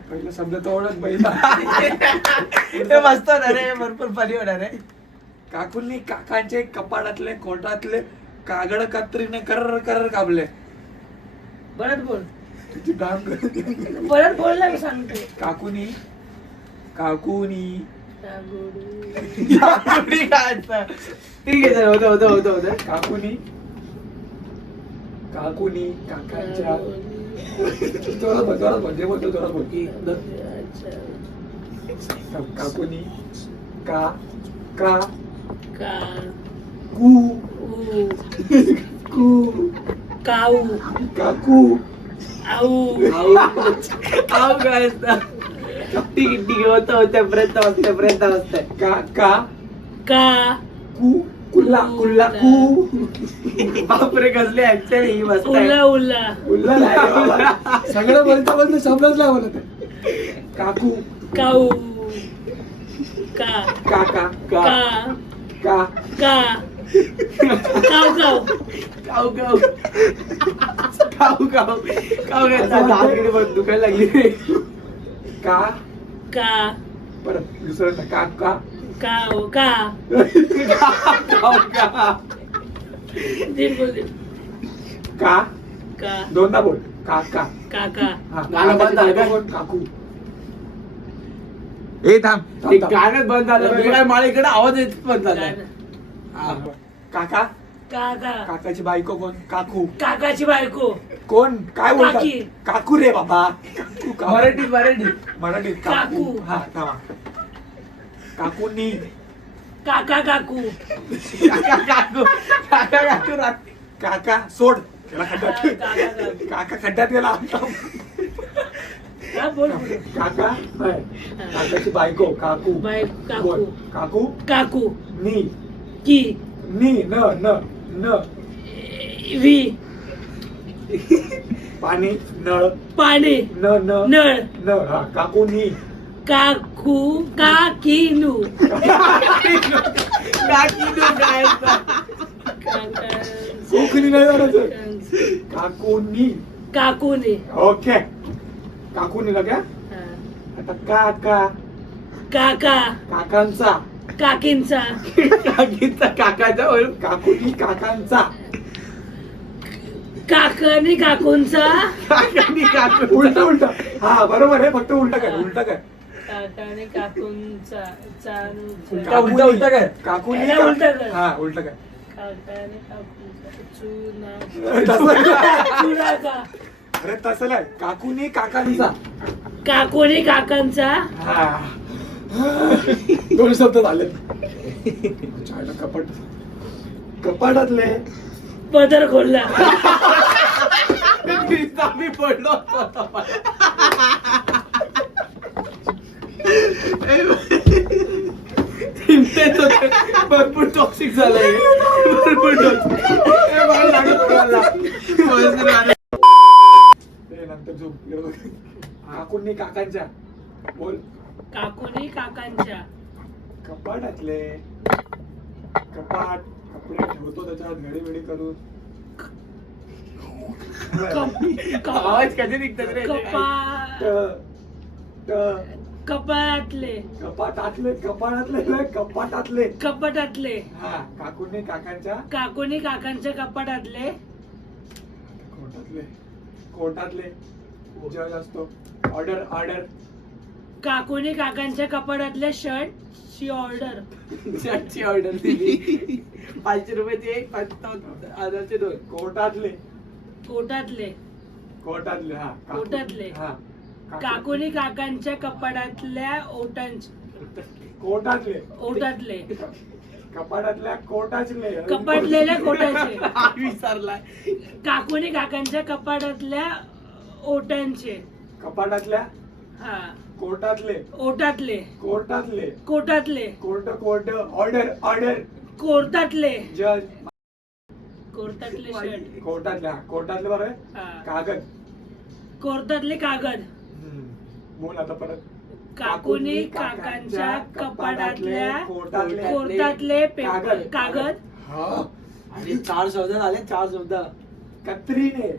पहिला शब्द तो ओळख पहिला हे मस्त होणार रे भरपूर फनी होणार आहे काकूंनी काकांचे कपाडातले कोटातले कागड कत्रीने कर कर कापले परत बोल तुझी डांग परत बोल ना मी सांगतो काकूनी ठीक आहे होतं काकूनी काकांच्या जोरात बोल जे बोलतो जोरात बोल काकूनी का का का कू कू काऊ काकू आऊ आव काय असतं ठीक आहे होतं पर्यंत वाजतंय का का का कू कुल्ला कुल्ला कू बापरे कसले ऍक्च्युअली मस्त उला उला उल्ला नाही रे बाबा. सगळं बोलता शब्दच नाही बोलत आहे. काकू काऊ का काका का का का काऊ काऊ काऊ काय दुखायला लागली का का परत दुसरं काका का हो का दीड बोल दे. का का दोनदा बोल काका काका हा, गाणं बंद झालं का? कोण? काकू ए थांब ते थांब, थांब. गाणं बंद झालं मी काय माळीकडे आवाज येत बंद झाला गाणं. हा. काका काका काकाची बायको कोण? काकू काकाची बायको कोण? काय बोलतात? काकी. काकू रे बाबा काकू का? मराठीत मराठीत काकू काकू. हा थांबा काकूनी काका काकू काकू रात- काका सोड त्याला खड्ड्यात काका काकू. काका खड्ड्यात गेला हा बोल बोल. काका नाही. काकाची बायको काकू बाय काकू बोल. काकू काकू नी की नी न न न वी पाणी नळ पाणी न न नळ न हा काकू नी काकू काकीनू कोकणी नाही म्हणायचं. काकूनी काकूने ओके काकूनी का क्या आता काका काका काकांचा काकींचा काकाच्या वरून काकूनी काकांचा काकाने काकूंचा उलट उलट हा बरोबर आहे फक्त उलट कर उलट कर काकाने काकूंचा काकूनी- उलट कर. काकूनी याला उलट कर. हा उलट कर काकाने काकूंचा चुना तसं नाही. चुना का अरे तसं नाही काकूनी काकांचा काकूने काकांचा हा दोन शब्द झाले चायला कपाट कपाटातले पदर खोलला मी पडलो होतो. तेच होतं. भरपूर टॉक्सिक झालंय भरपूर toxic. ए, मला लागत मला. ते नंतर झोप काकूंनी काकांच्या बोल काकूने काकांच्या कपाटातले कपाट कपडे ठेवतो त्याच्यात घडी बिडी करून आवाज कधी निघतात रे कपा ट- ट- कपाटातले कपाटातले कपाटातले नाही, कपाटातले कपाटातले हा काकूंनी काकांच्या काकूने काकांच्या कपाटातले कोटातले कोटातले जज असतो ऑर्डर ऑर्डर काकूने काकांच्या कपाटातले शर्ट ची ऑर्डर शर्टची ऑर्डर दिली 500 रुपयाची एक 5,000चे दोन कोटातले कोटातले कोटातले हा काकू- कोटातले. हा काकूने काकांच्या कपाटातल्या ओटांचे कोटातले ओटातले कपाटातल्या कोटाचले कपाटलेल्या कोटाचे विसरलाय काकूने काकांच्या कपाटातल्या ओटांचे कपाटातल्या हा कोटातले ओटातले कोर्टातले कोटातले कोर्ट कोर्ट ऑर्डर ऑर्डर कोर्टातले जज कोर्टातले शर्ट कोर्टातल्या कोर्टातले बरोबर आहे? हा कागद कोर्टातले कागद बोल आता परत काकूने काकांच्या कपाटातल्या कोर्टातले कोर्टातले कागद. कागद हा आणि 4 शब्द झाले 4 शब्द कत्रीने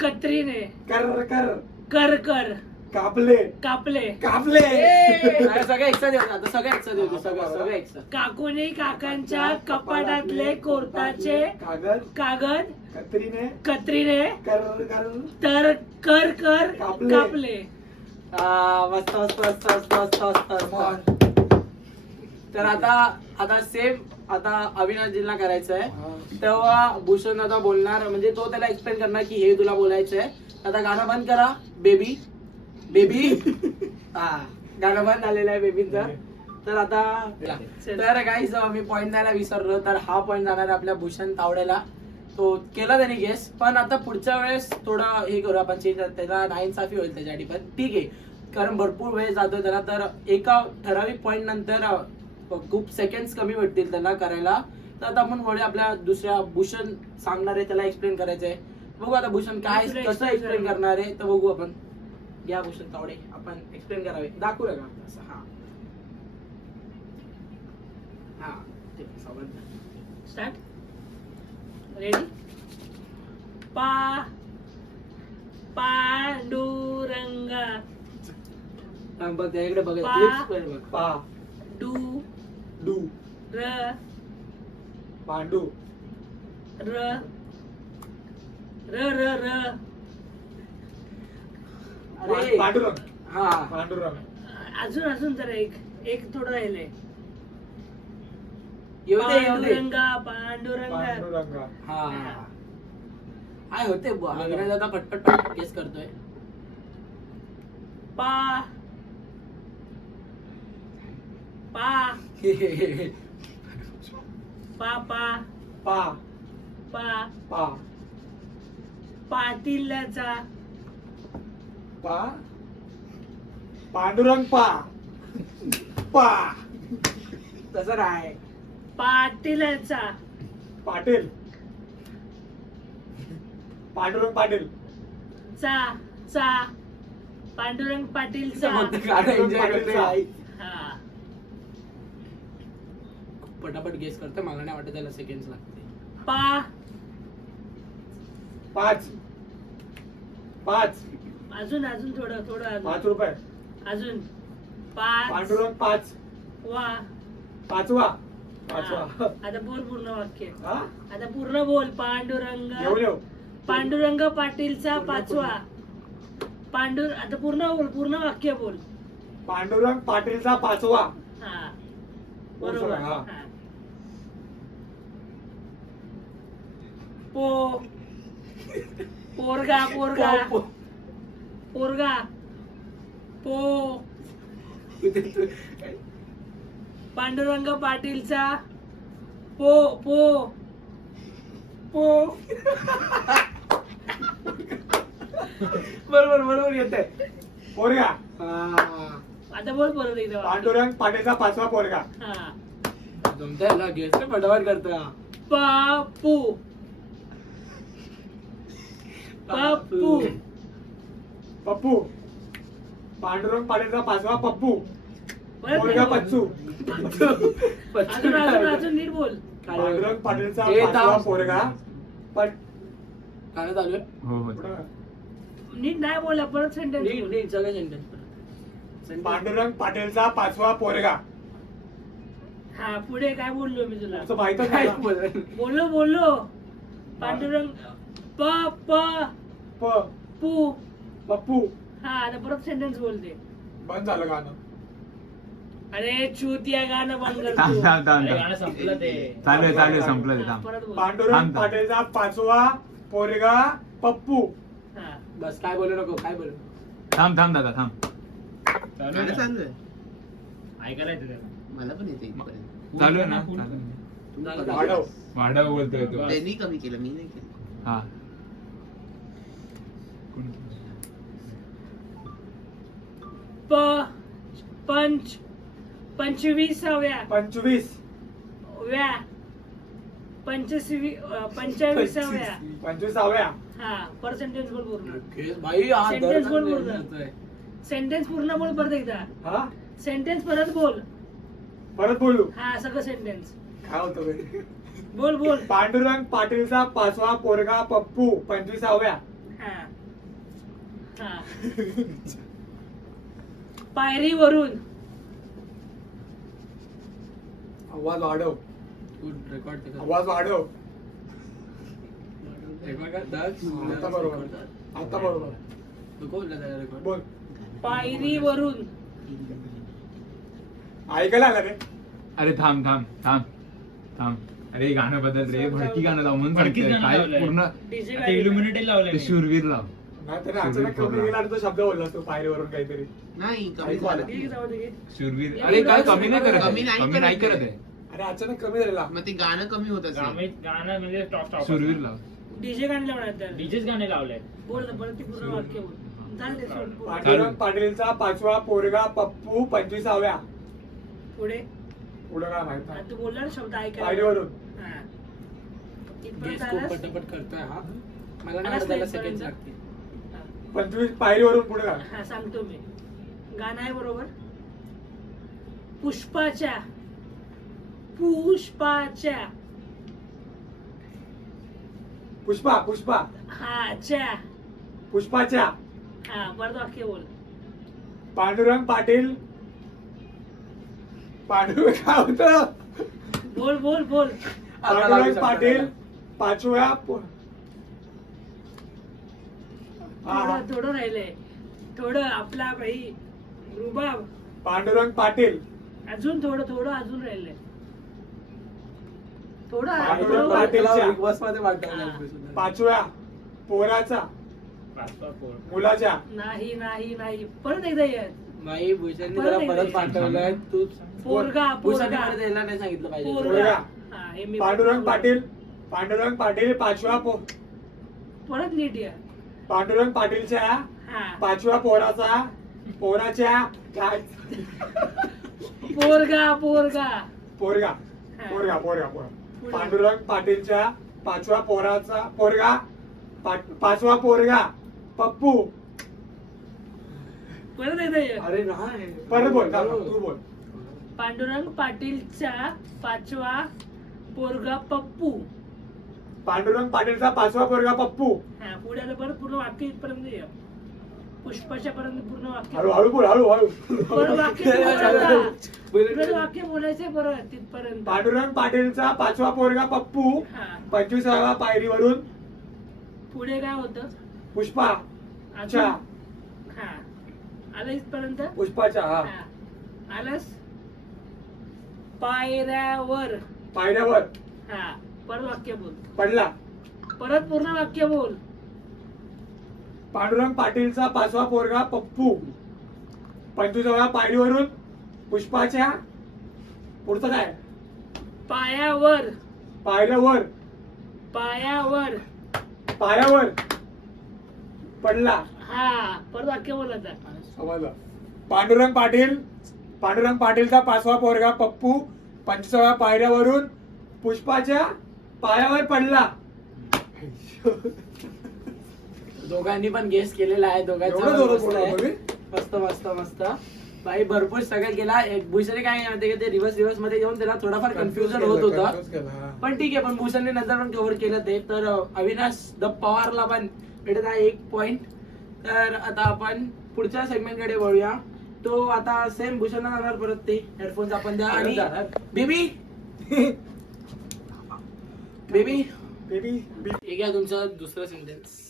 कत्रीने कर कर कर कर कापले कापले कापले अरे सगळं एकसाथ येऊ आता सगळं एकसाथ येऊ सगळं एकसाथ काकूने काकांच्या कपाटातले कोर्टाचे कागद कागद कत्रीने कत्रीने कर कर तर कर कर कापले. कापले मस्त मस्त मस्त मस्त मस्त मस्त मस्त तर आता सेम आता अविनाशजींना करायचं आहे तेव्हा भूषण आता बोलणार म्हणजे तो त्याला एक्सप्लेन करणार की हे तुला बोलायचं आहे. आता गाणं बंद करा बेबी बेबी हा गाणं बंद झालेलं आहे बेबीचं. तर आता तर गाईज मी पॉईंट द्यायला विसरलो तर हा पॉईंट जाणार आहे आपल्या भूषण तावडेला. तो केला त्याने गेस पण आता पुढच्या वेळेस थोडं हे करू आपण चेंज त्याला नाइंसाफी होईल त्याच्यासाठी पण ठीक आहे कारण भरपूर वेळ जातो त्याला तर एका ठराविक पॉईंट नंतर खूप सेकंड्स कमी भेटतील त्याला करायला. तर आता आपण पुढे आपल्या दुसऱ्या भूषण सांगणार आहे त्याला एक्सप्लेन करायचं आहे. बघू आता भूषण काय कसं एक्सप्लेन करणार आहे तर बघू आपण. घ्या भूषण तावडे आपण एक्सप्लेन करावे दाखवू का असं हा हा ठीक आहे सोबत स्टार्ट रेडी पांडुरंगा बघ त्याकडे बघ पा. लिप्स वर बघ. पा डू डू र पांडू र र र र अरे पांडुरंग हा पांडुरंग अजून जरा एक थोडं राहिलंय येऊ दे येऊ दे पांडुरंगा पांडुरंग हा काय होते अंग्रेज आता पटपट केस करतोय. पा पा पा पा पा पा पा पाटीलचा पा पांडुरंग पा पा तसं नाही. पाटीलचा पाटील पांडुरंग पाटील चा पांडुरंग पाटीलचा गाणं एन्जॉय करतोय आई. हा पटापट गेस करतोय. मला नाही वाटत त्याला सेकंड लागते. पा पाच पाच अजून थोडं 5 रुपये अजून पाच पांडुरंग पाच वा पाचवा हा. आता बोल पूर्ण वाक्य हा आता पूर्ण बोल पांडुरंग येऊ पांडुरंग पाटीलचा पाचवा आता पूर्ण वाक्य बोल पांडुरंग पाटीलचा पाचवा हा बोल बरोबर सगळं, हा. हा. पो पोरगा पो पांडुरंग पाटीलचा पो पो पो बरोबर येते. पोरगा आता बोल परत एकदा वाक्य. पांडुरंग पाटीलचा पाचवा पोरगा हा जमतंय गेस पटापट करतोय. पापू पप्पू पप्पू पांडुरंग पाटीलचा पाचवा पप्पू परत पोरगा बोल. पच्चू अजून नीट बोल पांडुरंग पाटीलचा ए, पाचवा थांब. पोरगा पण गाणं चालू आहे. हो नीट नाही बोला परत सेंटेन्स नीट सगळं sentence. पांडुरंग पाटीलचा पाचवा पोरगा हा पुढे काय बोललो मी तुला तुमचं माहितच काय नाही ना? बोललो पांडुरंग प प प पू पप्पू हा आता परत सेंटेन्स बोलते बंद झालं गाणं अरे चूतिया गाणं बंद थांब करतो थांब थांब गाणं थांब संपलं ते. चालू आहे संपलं ते हा, थांब परत बोल पांडुरंग थांब. पाटीलचा पाचवा पोरगा पप्पू हा बस काय बोलू नको काय बोलू. थांब दादा थांब चालू आहे गाणं ना? चालू आहे ऐकायला येतं त्याला. मला पण येते इथपर्यंत. चालू आहे ना पूर्ण. चालू आहे. झालं, वाढव वाढव बोलतोय तो त्यांनी कमी केलं मी नाही केलं हा प पंचवीसाव्या 25 व्या पंचवीसाव्या 25व्या हा पर्सेंटेज बोल पूर्ण Guess भाई हा दर Sentence बोल चांगलं बोल. येतोय. सेंटेन्स पूर्ण बोल परत एकदा हा सेंटेन्स परत बोल परत बोलू हा सगळं सेंटेन्स काय होतं बे? बोल पांडुरंग पाटीलचा पाचवा पोरगा पप्पू 25व्या हा हा पायरीवरून आवाज वाढव तू रेकॉर्ड कर. आवाज वाढव रेकॉर्ड कर. दस. आता बरोबर आता बरोबर नको बोलला त्याला रेकॉर्ड. बोल पायरीवरून ऐकायला आलं रे अरे थांब अरे गाणं बदल रे भडकी गाणं लाव म्हणून भडकीच सांगतोय. गाणं काय लावलंय. पूर्ण डीजे आता Illuminati लावलंय ते मी. शूरवीर लाव नाही तर अचानक कमी गेला आणि तो शब्द बोललास तू पायरीवरून काहीतरी नाही कमी ऐकू आलं. झालं शूरवीर अरे काय कमी नाही करत कमी नाही कमी नाही करत करत आहे अरे अचानक कमी झालेला मग ते गाणं कमी होत असेल गाणं म्हणजे टॉप शूरवीर लाव डीजे गाणे लावणार डीजेच गाणे लावलंय. बोल ना परत ती पूर्ण वाक्य बोल झालं ते सोड. पांडुरंग पाटीलचा पाचवा पोरगा पप्पू 25व्या पुढे पुढं काय माहित हा, नाही तू बोलला ना शब्द ऐकायला पायरीवरून हा. इथपर्यंत गेस खूप आलास? पटापट करतोय हा. मला नाही आलास वाटत त्याला ना सेकंड इथपर्यंत? लागते. हा. 25 पायरीवरून पुढे काय हा सांगतो मी गाणं आहे बरोबर पुष्पाच्या पुष्पा हा च्या पुष्पाच्या हा परत वाक्य बोल पांडुरंग पाटील काय होतं? बोल बोल बोल. पांडुरंग पाटील 5व्या थोडं राहिलंय. थोडं आपला भाई रुबाब. पांडुरंग पाटील अजून थोडं अजून राहिलंय. थोडं पांडुरंग बरोबर. पाटीलच्या बिग बॉस मध्ये वाटतं. 5व्या पोराचा पाचवा पोर. मुलाच्या नाही नाही नाही परत एकदा ये. नाही भूषणने परत त्याला एकदा परत ये. पाठवलंय. तू पोरगा भूषणने पोरगा परत यायला नाही सांगितलं पाहिजे. पोरगा. हा, हे मी पांडुरंग पाटील 5व्या परत नीट या. पांडुरंग पाटीलच्या हा 5व्या पोराच्या काय पोरगा पोरगा. पोरगा पांडुरंग पाटीलच्या 5व्या पाचवा पोरगा पप्पू. परत एकदा ये. अरे नाही परत बोल तू बोल. पांडुरंग पाटीलचा 5वा पोरगा पप्पू. पांडुरंग पाटीलचा 5वा पोरगा पप्पू. हा पुढे आलं परत पूर्ण वाक्य इथपर्यंत ये. पुष्पाच्या पर्यंत पूर्ण वाक्य. हळू बोल हळू परत वाक्य बोलायचं. परत वाक्य बोलायचंय परत तिथपर्यंत. पांडुरंग पाटीलचा 5वा पोरगा पप्पू हा 25व्या पायरीवरून पुढे काय होतं पुष्पा अजून? हा आलं इथपर्यंत. पुष्पाच्या हा आलंस पायऱ्यावर. हा परत वाक्य बोल. पडला. परत पूर्ण वाक्य बोल. पांडुरंग पाटीलचा 5वा पोरगा पप्पू 25व्या पायरीवरून पुष्पाच्या पुढचं काय पायावर. पायऱ्यावर पडला. हा परत वाक्य बोलायचं. समजलं. पांडुरंग पाटीलचा 5वा पोरगा पप्पू 25व्या पायऱ्यावरून पुष्पाच्या पायावर पडला. दोघांनी पण गेस केलेला आहे. एवढं दोघांचा जोरात मस्त बोलला आहे. तुम्ही? मस्त भाई भरपूर सगळं केला. एक भूषण काय माहिती ते रिव्हर्स मध्ये येऊन त्याला थोडाफार कन्फ्युजन होत होतं. पण ठीक आहे. पण भूषणने नंतर पण कव्हर केलं ते. तर अविनाश द पवारला पण भेटत आहे 1 पॉइंट. तर आता आपण पुढच्या सेगमेंट कडे वळूया. तो आता सेम भूषणला जाणार परत ते हेडफोन्स आपण द्या. आणि बेबी हे घ्या तुमचं दुसरं सेंटेन्स.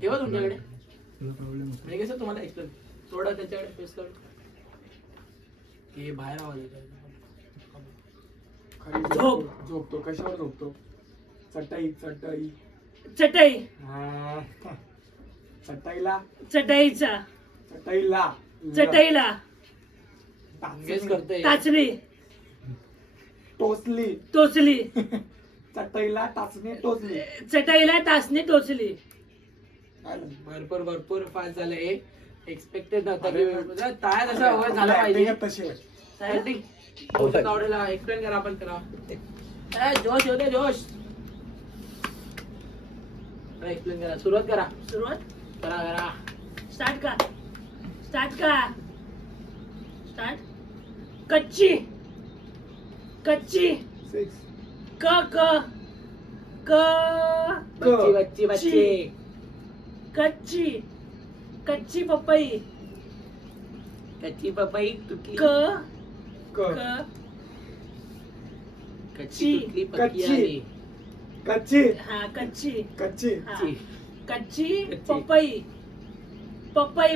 ठेवा तुमच्याकडे. म्हणजे कसं तुम्हाला एक्सप्लेन थोडा त्याच्याकडे फेस कर. हे बाहेर आवाज येतो. झोपतो कशावर झोपतो? चटाई चटई. हा. चटाईला चटईला गेस करतोय. टाचणी टोचली. टोचली. चटाईला टाचणी टोचली. चटईला टाचणी टोचली. भरपूर फास्ट झालं. हे एक्सपेक्टेड नव्हतं. टाळ्या तसा आवाज झाला पाहिजे. तसे एक्सप्लेन करा आपण करा. जोश होते जोश. एक्सप्लेन करा. सुरुवात करा. स्टार्ट कच्ची कच्ची पपई. तुटली. कच्ची हा कच्ची पपई. पपई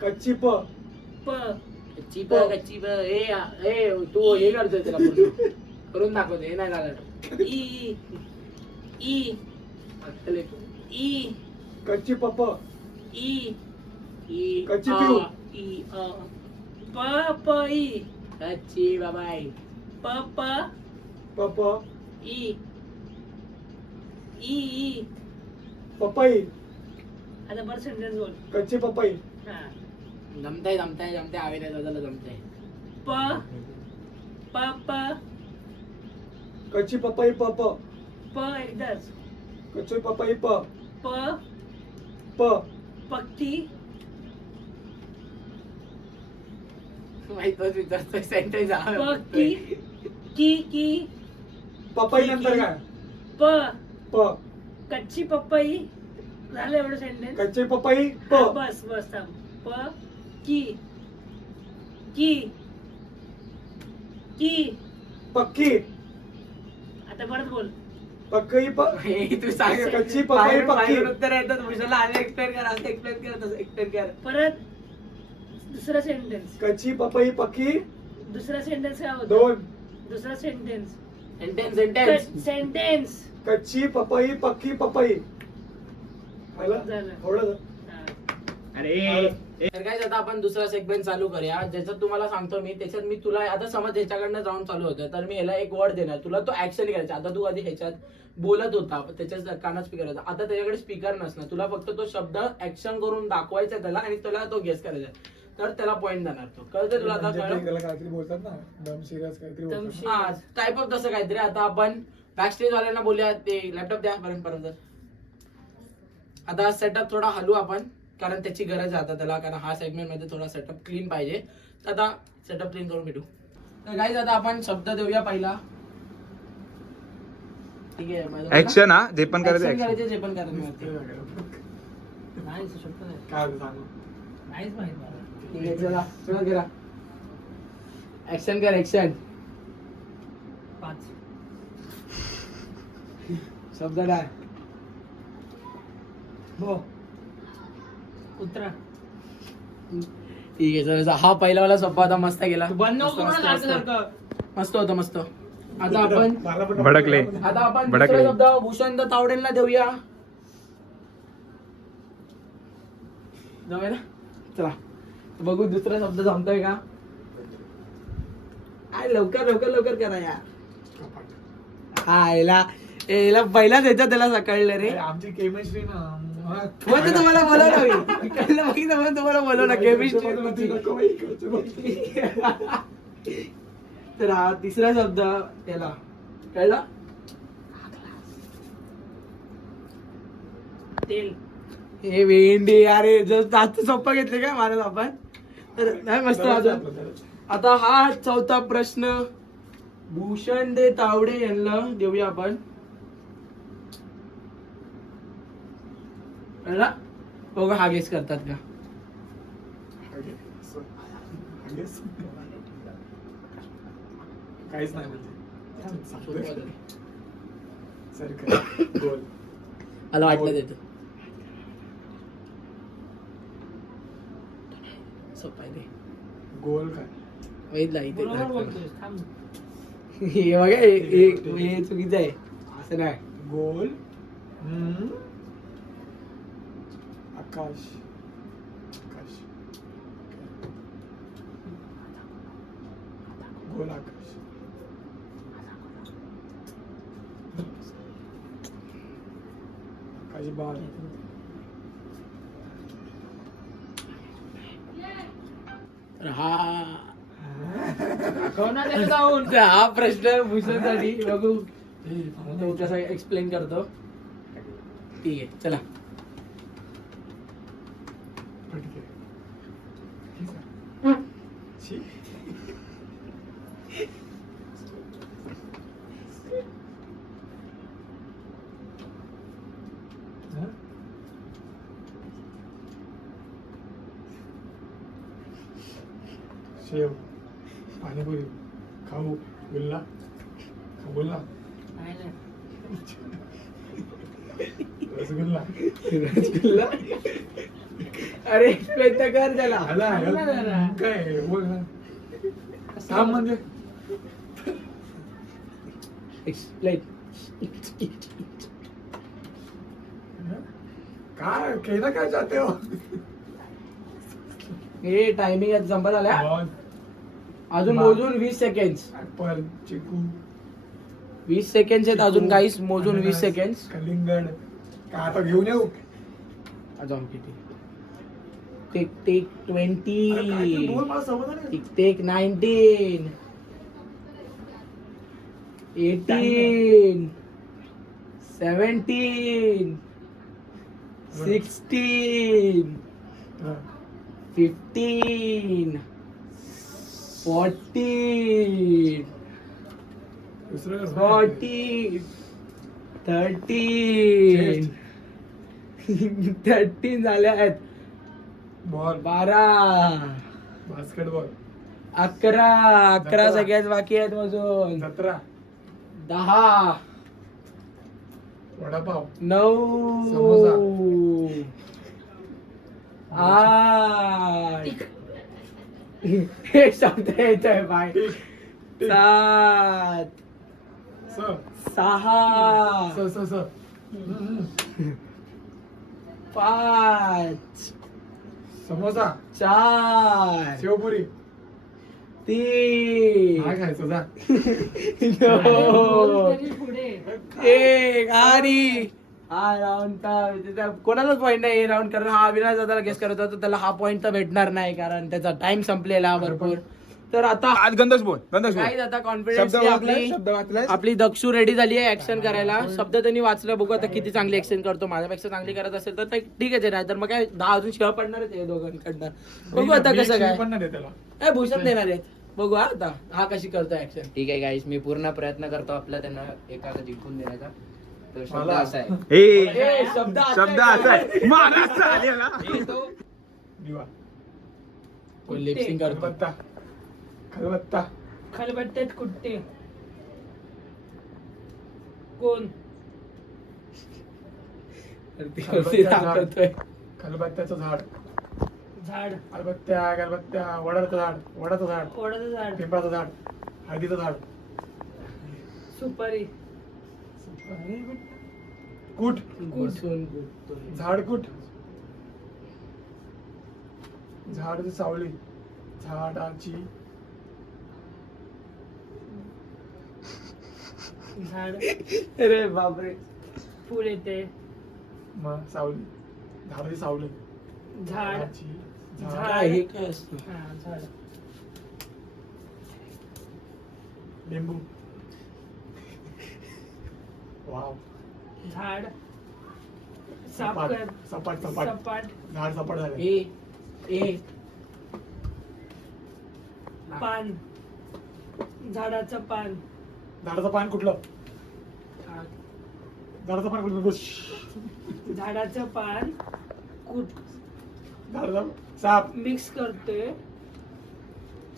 कच्ची तू हे करतोय त्याला पूर्ण करून दाखवते. हे नाही झालं. कच्ची पप्प कच्ची पपई. कच्ची बाबाई. पप्प ई पपई. आता बरं सेंटेन्स बोल. कच्ची पपई. हा जमताय आवे नाही झालं जमताय. कच्ची पपई पप एकदाच. कच्ची पपई प पक्की. माहित विचारतोय सेंटेन्स. पक्की. की पपई नंतर काय? प प. कच्ची पपई झालं एवढं सेंटेन्स. कच्ची पपई प. बस बस थांब. प की की की पक्की. आता परत बोल. पक्की प. तू सांग. कच्ची पपई बाहेरून- पक्की. बाहेरून उत्तर येतात भूषणला आणि एक्सप्लेन कर, असं एक्सप्लेन कर, तसं एक्सप्लेन कर. परत दुसरा सेंटेन्स. कच्ची पपई पक्की. दुसरा सेंटेन्स काय होता? 2. दुसरा सेंटेन्स. सेंटेन्स. कच्ची पपई पक्की पपई. झालं. थोडं अरे तर काय आता आपण दुसरा सेगमेंट चालू करूया, ज्याच्यात तुम्हाला सांगतो मी, त्याच्यात मी तुला आता समज ह्याच्याकडनं जाऊन चालू होतं तर मी ह्याला एक वर्ड देणार तुला, तो ऍक्शन करायचा. आता तू आधी ह्याच्यात बोलत होता, त्याच्या कानात स्पीकर होता, आता त्याच्याकडे स्पीकर नसणार, तुला फक्त तो शब्द ऍक्शन करून दाखवायचा त्याला आणि तुला तो गेस करायचा, तर त्याला पॉईंट देणार. तो कळतं तुला आता? कळलं? त्याला काहीतरी बोलतात ना, दम सिरियस काहीतरी बोलतात. हा टाईप ऑफ तसं काहीतरी. आता आपण बॅक स्टेज वाल्यांना बोलूया, ते लॅपटॉप द्या परत. आता सेटअप थोडा हलू आपण, कारण त्याची गरज आहे आता त्याला, कारण हा सेगमेंट मध्ये थोडा सेटअप क्लीन पाहिजे. तर आता सेटअप क्लीन करून भेटू. तर गाईज आता आपण शब्द देऊया पहिला. ठीक आहे, ऍक्शन हा जे पण Action करायचं करायचे, जे पण करायचं. नाही शब्द नाही. काय होतं सांगू? नाहीच माहित मला. ठीक आहे, चला सुरुवात करा. ऍक्शन कर, ऍक्शन. 5 शब्द काय? हो कुत्रा. ठीक आहे, चला हा पहिला वाला सोपा होता, मस्त गेला. बंद नको मस्त, करू ना मस्त, सारखं. मस्त होतं, मस्त. आता आपण मला पण भडकले. आता आपण भडकले. दुसरा शब्द भूषण तावडेंना देऊया. जमेल ना? चला बघू दुसरा शब्द जमतोय का. आय लवकर लवकर लवकर करा यार. हा याला पहिलाच याच्यात त्याला सकाळलं रे. आमची केमिस्ट्री ना. म्हणून तुम्हाला बोलवलं मी. कळलं बघितलं म्हणून तुम्हाला बोलवलं केमिस्ट्री. तर हा तिसरा शब्द त्याला कळला. तेल. हे भेंडी अरे जास्त सोपं घेतले काय महाराज आपण. तर नाही मस्त. अजून आता हा चौथा प्रश्न भूषण दे तावडे यांना देऊया आपण. कळला? बघू हा गेस करतात का. काहीच नाही म्हणजे सोपं गोल. मला वाटलं देतो. सोपं आहे ते. गोल काय? बघितलं इथे. बरोबर बोलतोय. थांब. हे बघा हे चुकीचं आहे. असं नाही. गोल. आकाश. आकाश. गोल आकाश. आकाश बाळ. तर हा कोणाला जाऊन तर हा प्रश्न भूषणसाठी बघू तो कसा एक्सप्लेन करतो. ठीक आहे चला. शी. शेव. पाणीपुरी. खाऊ. गुल्ला. गुल्ला. नाही नाही. रसगुल्ला. रसगुल्ला. अरे एक्सप्लेन तर कर त्याला. काय बोल ना. थांब म्हणजे एक्सप्लेन. काय केलं काय चाहते हो. हे टायमिंग संपत आल्या. बॉल. अजून मोजून 20 सेकंड. ऍपल. चिकू. 20 सेकंड आहेत अजून काहीच मोजून 20 सेकंड. कलिंगड. काय आता घेऊन येऊ. अजून किती. टिक टिक अरे काय तू बोल, 20. मला समजलं नाही. Tick tick 19. 18. 17. 16. हा. 15. 14. दुसरं कर. 40 13 13 झाल्या आहेत. बॉल 12 बास्केटबॉल 11 सगळ्यात बाकी आहेत अजून. 17 10 वडापाव 9 समोसा. 8 हे शब्द येतोय बाय. 7 6 स 5 समोसा 4 शेवपुरी 3 काय खायचं जा. 2 पुढे 1 आणि हा राऊंड कोणालाच पॉईंट नाही राऊंड, कारण हा अविनाश दादाला गेस करत होता, त्याला हा पॉईंट तर भेटणार नाही कारण त्याचा टाइम संपलेला भरपूर. तर आता आज गंधच बोल काहीच आता कॉन्फिडन्स आपली दक्षू रेडी झाली आहे ऍक्शन करायला. शब्द त्यांनी वाचलं, बघू आता किती चांगली ऍक्शन करतो. माझ्यापेक्षा चांगली करत असेल तर ठीक आहे, नाही तर मग काय 10 अजून शिवा पडणारच आहे दोघांकडनं. बघू आता कसं काय. पण नाही दे त्याला. काय भूषण देणार आहेत, बघू हा आता हा कशी करतो ऍक्शन. ठीक आहे गाईस, मी पूर्ण प्रयत्न करतो आपला त्यांना एकाला जिंकून देण्याचा. तर शब्द मला- असा आहे. शब्द शब्द असा आहे. मागास आलेला. दिवा लिपसिंग करतो. खलबत्ता खलबत्ता खलबत्त्यात कुट्टे. कोण? दाखवतोय. खलबत्त्याचं झाड झाड. खलबत्त्या वडाचं झाड वडाचं झाड. पिंपळाचं झाड हळदीचं झाड सुपारी. कूट घुसून घुसतोय. झाडकूट झाडाची सावली झाडाची झाड. अरे बापरे. फुल येते. मग सावली झाडाची सावली झाड. झाडाची झाड झाड. हे काय असतं. हा, झाड. लिंबू वाव झाड. साफ सपाट कर. सपाट सपाट सपाट. झाड सपाट झालं ए पान. झाडाचं पान. झाडाचं पान कुठलं झाडाचं पान कुठलं बुश. झाडाचं पान कुट झाडाचं साप मिक्स करतोय.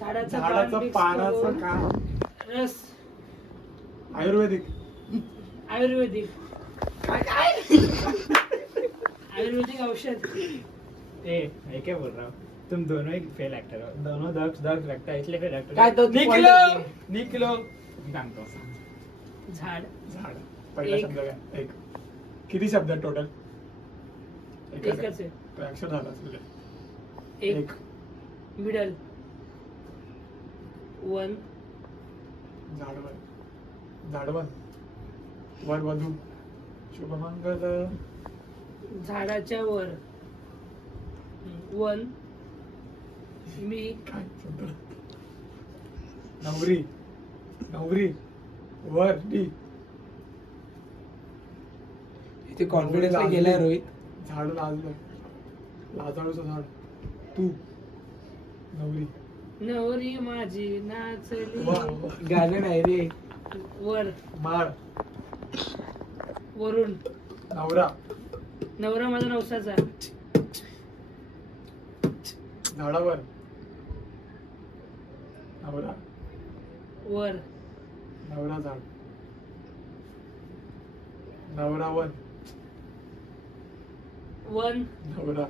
झाडाचं झाडाचं mix पानाचं करून काम रस. आयुर्वेदिक आयुर्वेदिक. आयुर्वेदिक औषध. क्या बोल रहा हूँ, तुम दोनों ही फेल एक्टर हो, दोनों दक्ष लगता है, इसलिए फेल एक्टर. काय तो निकलो सांगतो. झाड. झाड पहिला एक. शब्द काय एक किती शब्द टोटल एकच आहे. तो अक्षर झाला असेल एक. मिडल. 1. झाडवन वर वधू शुभमंगल झाडाच्या वर. 1. मी. काय शब्द नवरी नवरी वर डी इथे कॉन्फिडन्स गेलाय रोहित. झाड लाजलं लाजाळूचं झाड तू नवरी नवरी माझी नाचली. वा, वा. गाणं नाही रे. वर. माळ वरून. नवरा नवरा माझा नवसाचा. झाडावर नवरा वर. नवरा झाड नवरावन 1. नवरा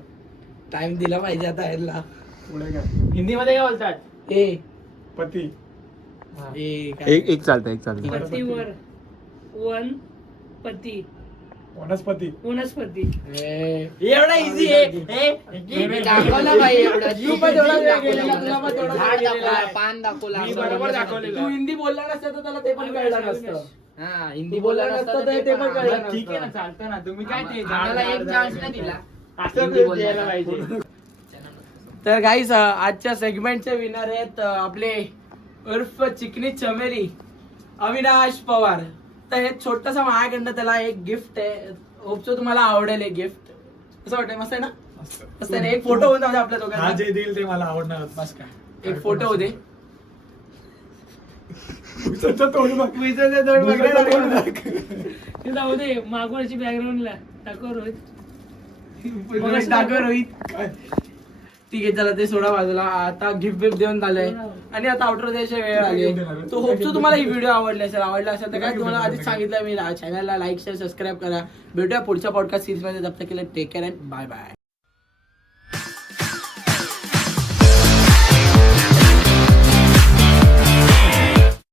टाइम दिला पाहिजे आता यायला. पुढे काय हिंदीमध्ये काय बोलतात? ए पती ए काय? एक चालतं एक चालतं. पतीवर. 1. पती. वनस्पती वनस्पती. एवढा इझी आहे. दाखवलं बाई एवढं. तू पण तेवढा वेळ गेलेला, तुला पण तेवढा झाड वेळ दाखवला, गेलेला. पान दाखवला. मी बरोबर दाखवलेलं. तू हिंदी बोलला नसता तर त्याला ते पण कळलं नसतं. हा, हिंदी तू बोलला बोलला नसता तर ते पण कळलं नसतं. ठीक आहे ना, चालतं ना. तुम्ही काय ते आम्हाला एक चान्स नाही दिला. असं हिंदी द्यायला बोलण्याचा. पाहिजे. तर गाईस आजच्या सेगमेंटचे विनर आहेत आपले उर्फ चिकनी चमेली अविनाश पवार. तर हे छोटंसं माझ्याकडनं त्याला एक गिफ्ट आहे. होपसो तुम्हाला आवडेल हे गिफ्ट. कसं वाटतंय? मस्त आहे ना? मस्त आहे ना? एक फोटो होता आपल्या हा दोघांना. जे देईल ते मला आवडणार बस काय एक फोटो होते. उसाचं तोंड बघ. विचारचं तोंड बघायला उसाचं तोंड लागलं. बघ. ते जाऊ दे मागून अशी बॅकग्राऊंडला दाखव रोहित. रोहित दाखव रोहित. ठीक आहे चला ते सोडा बाजूला. आता गिफ्ट बिफ्ट देऊन झालंय आणि आता आउटर द्यायची वेळ आली. तो होपसो तुम्हाला ही व्हिडिओ आवडली असेल. आवडला असेल तर काय तुम्हाला आधीच सांगितलं मी चॅनलला लाईक शेअर सबस्क्राईब करा. भेटूया पुढच्या पॉडकास्ट सिरीज मध्ये. तब तक के लिए take care and bye bye.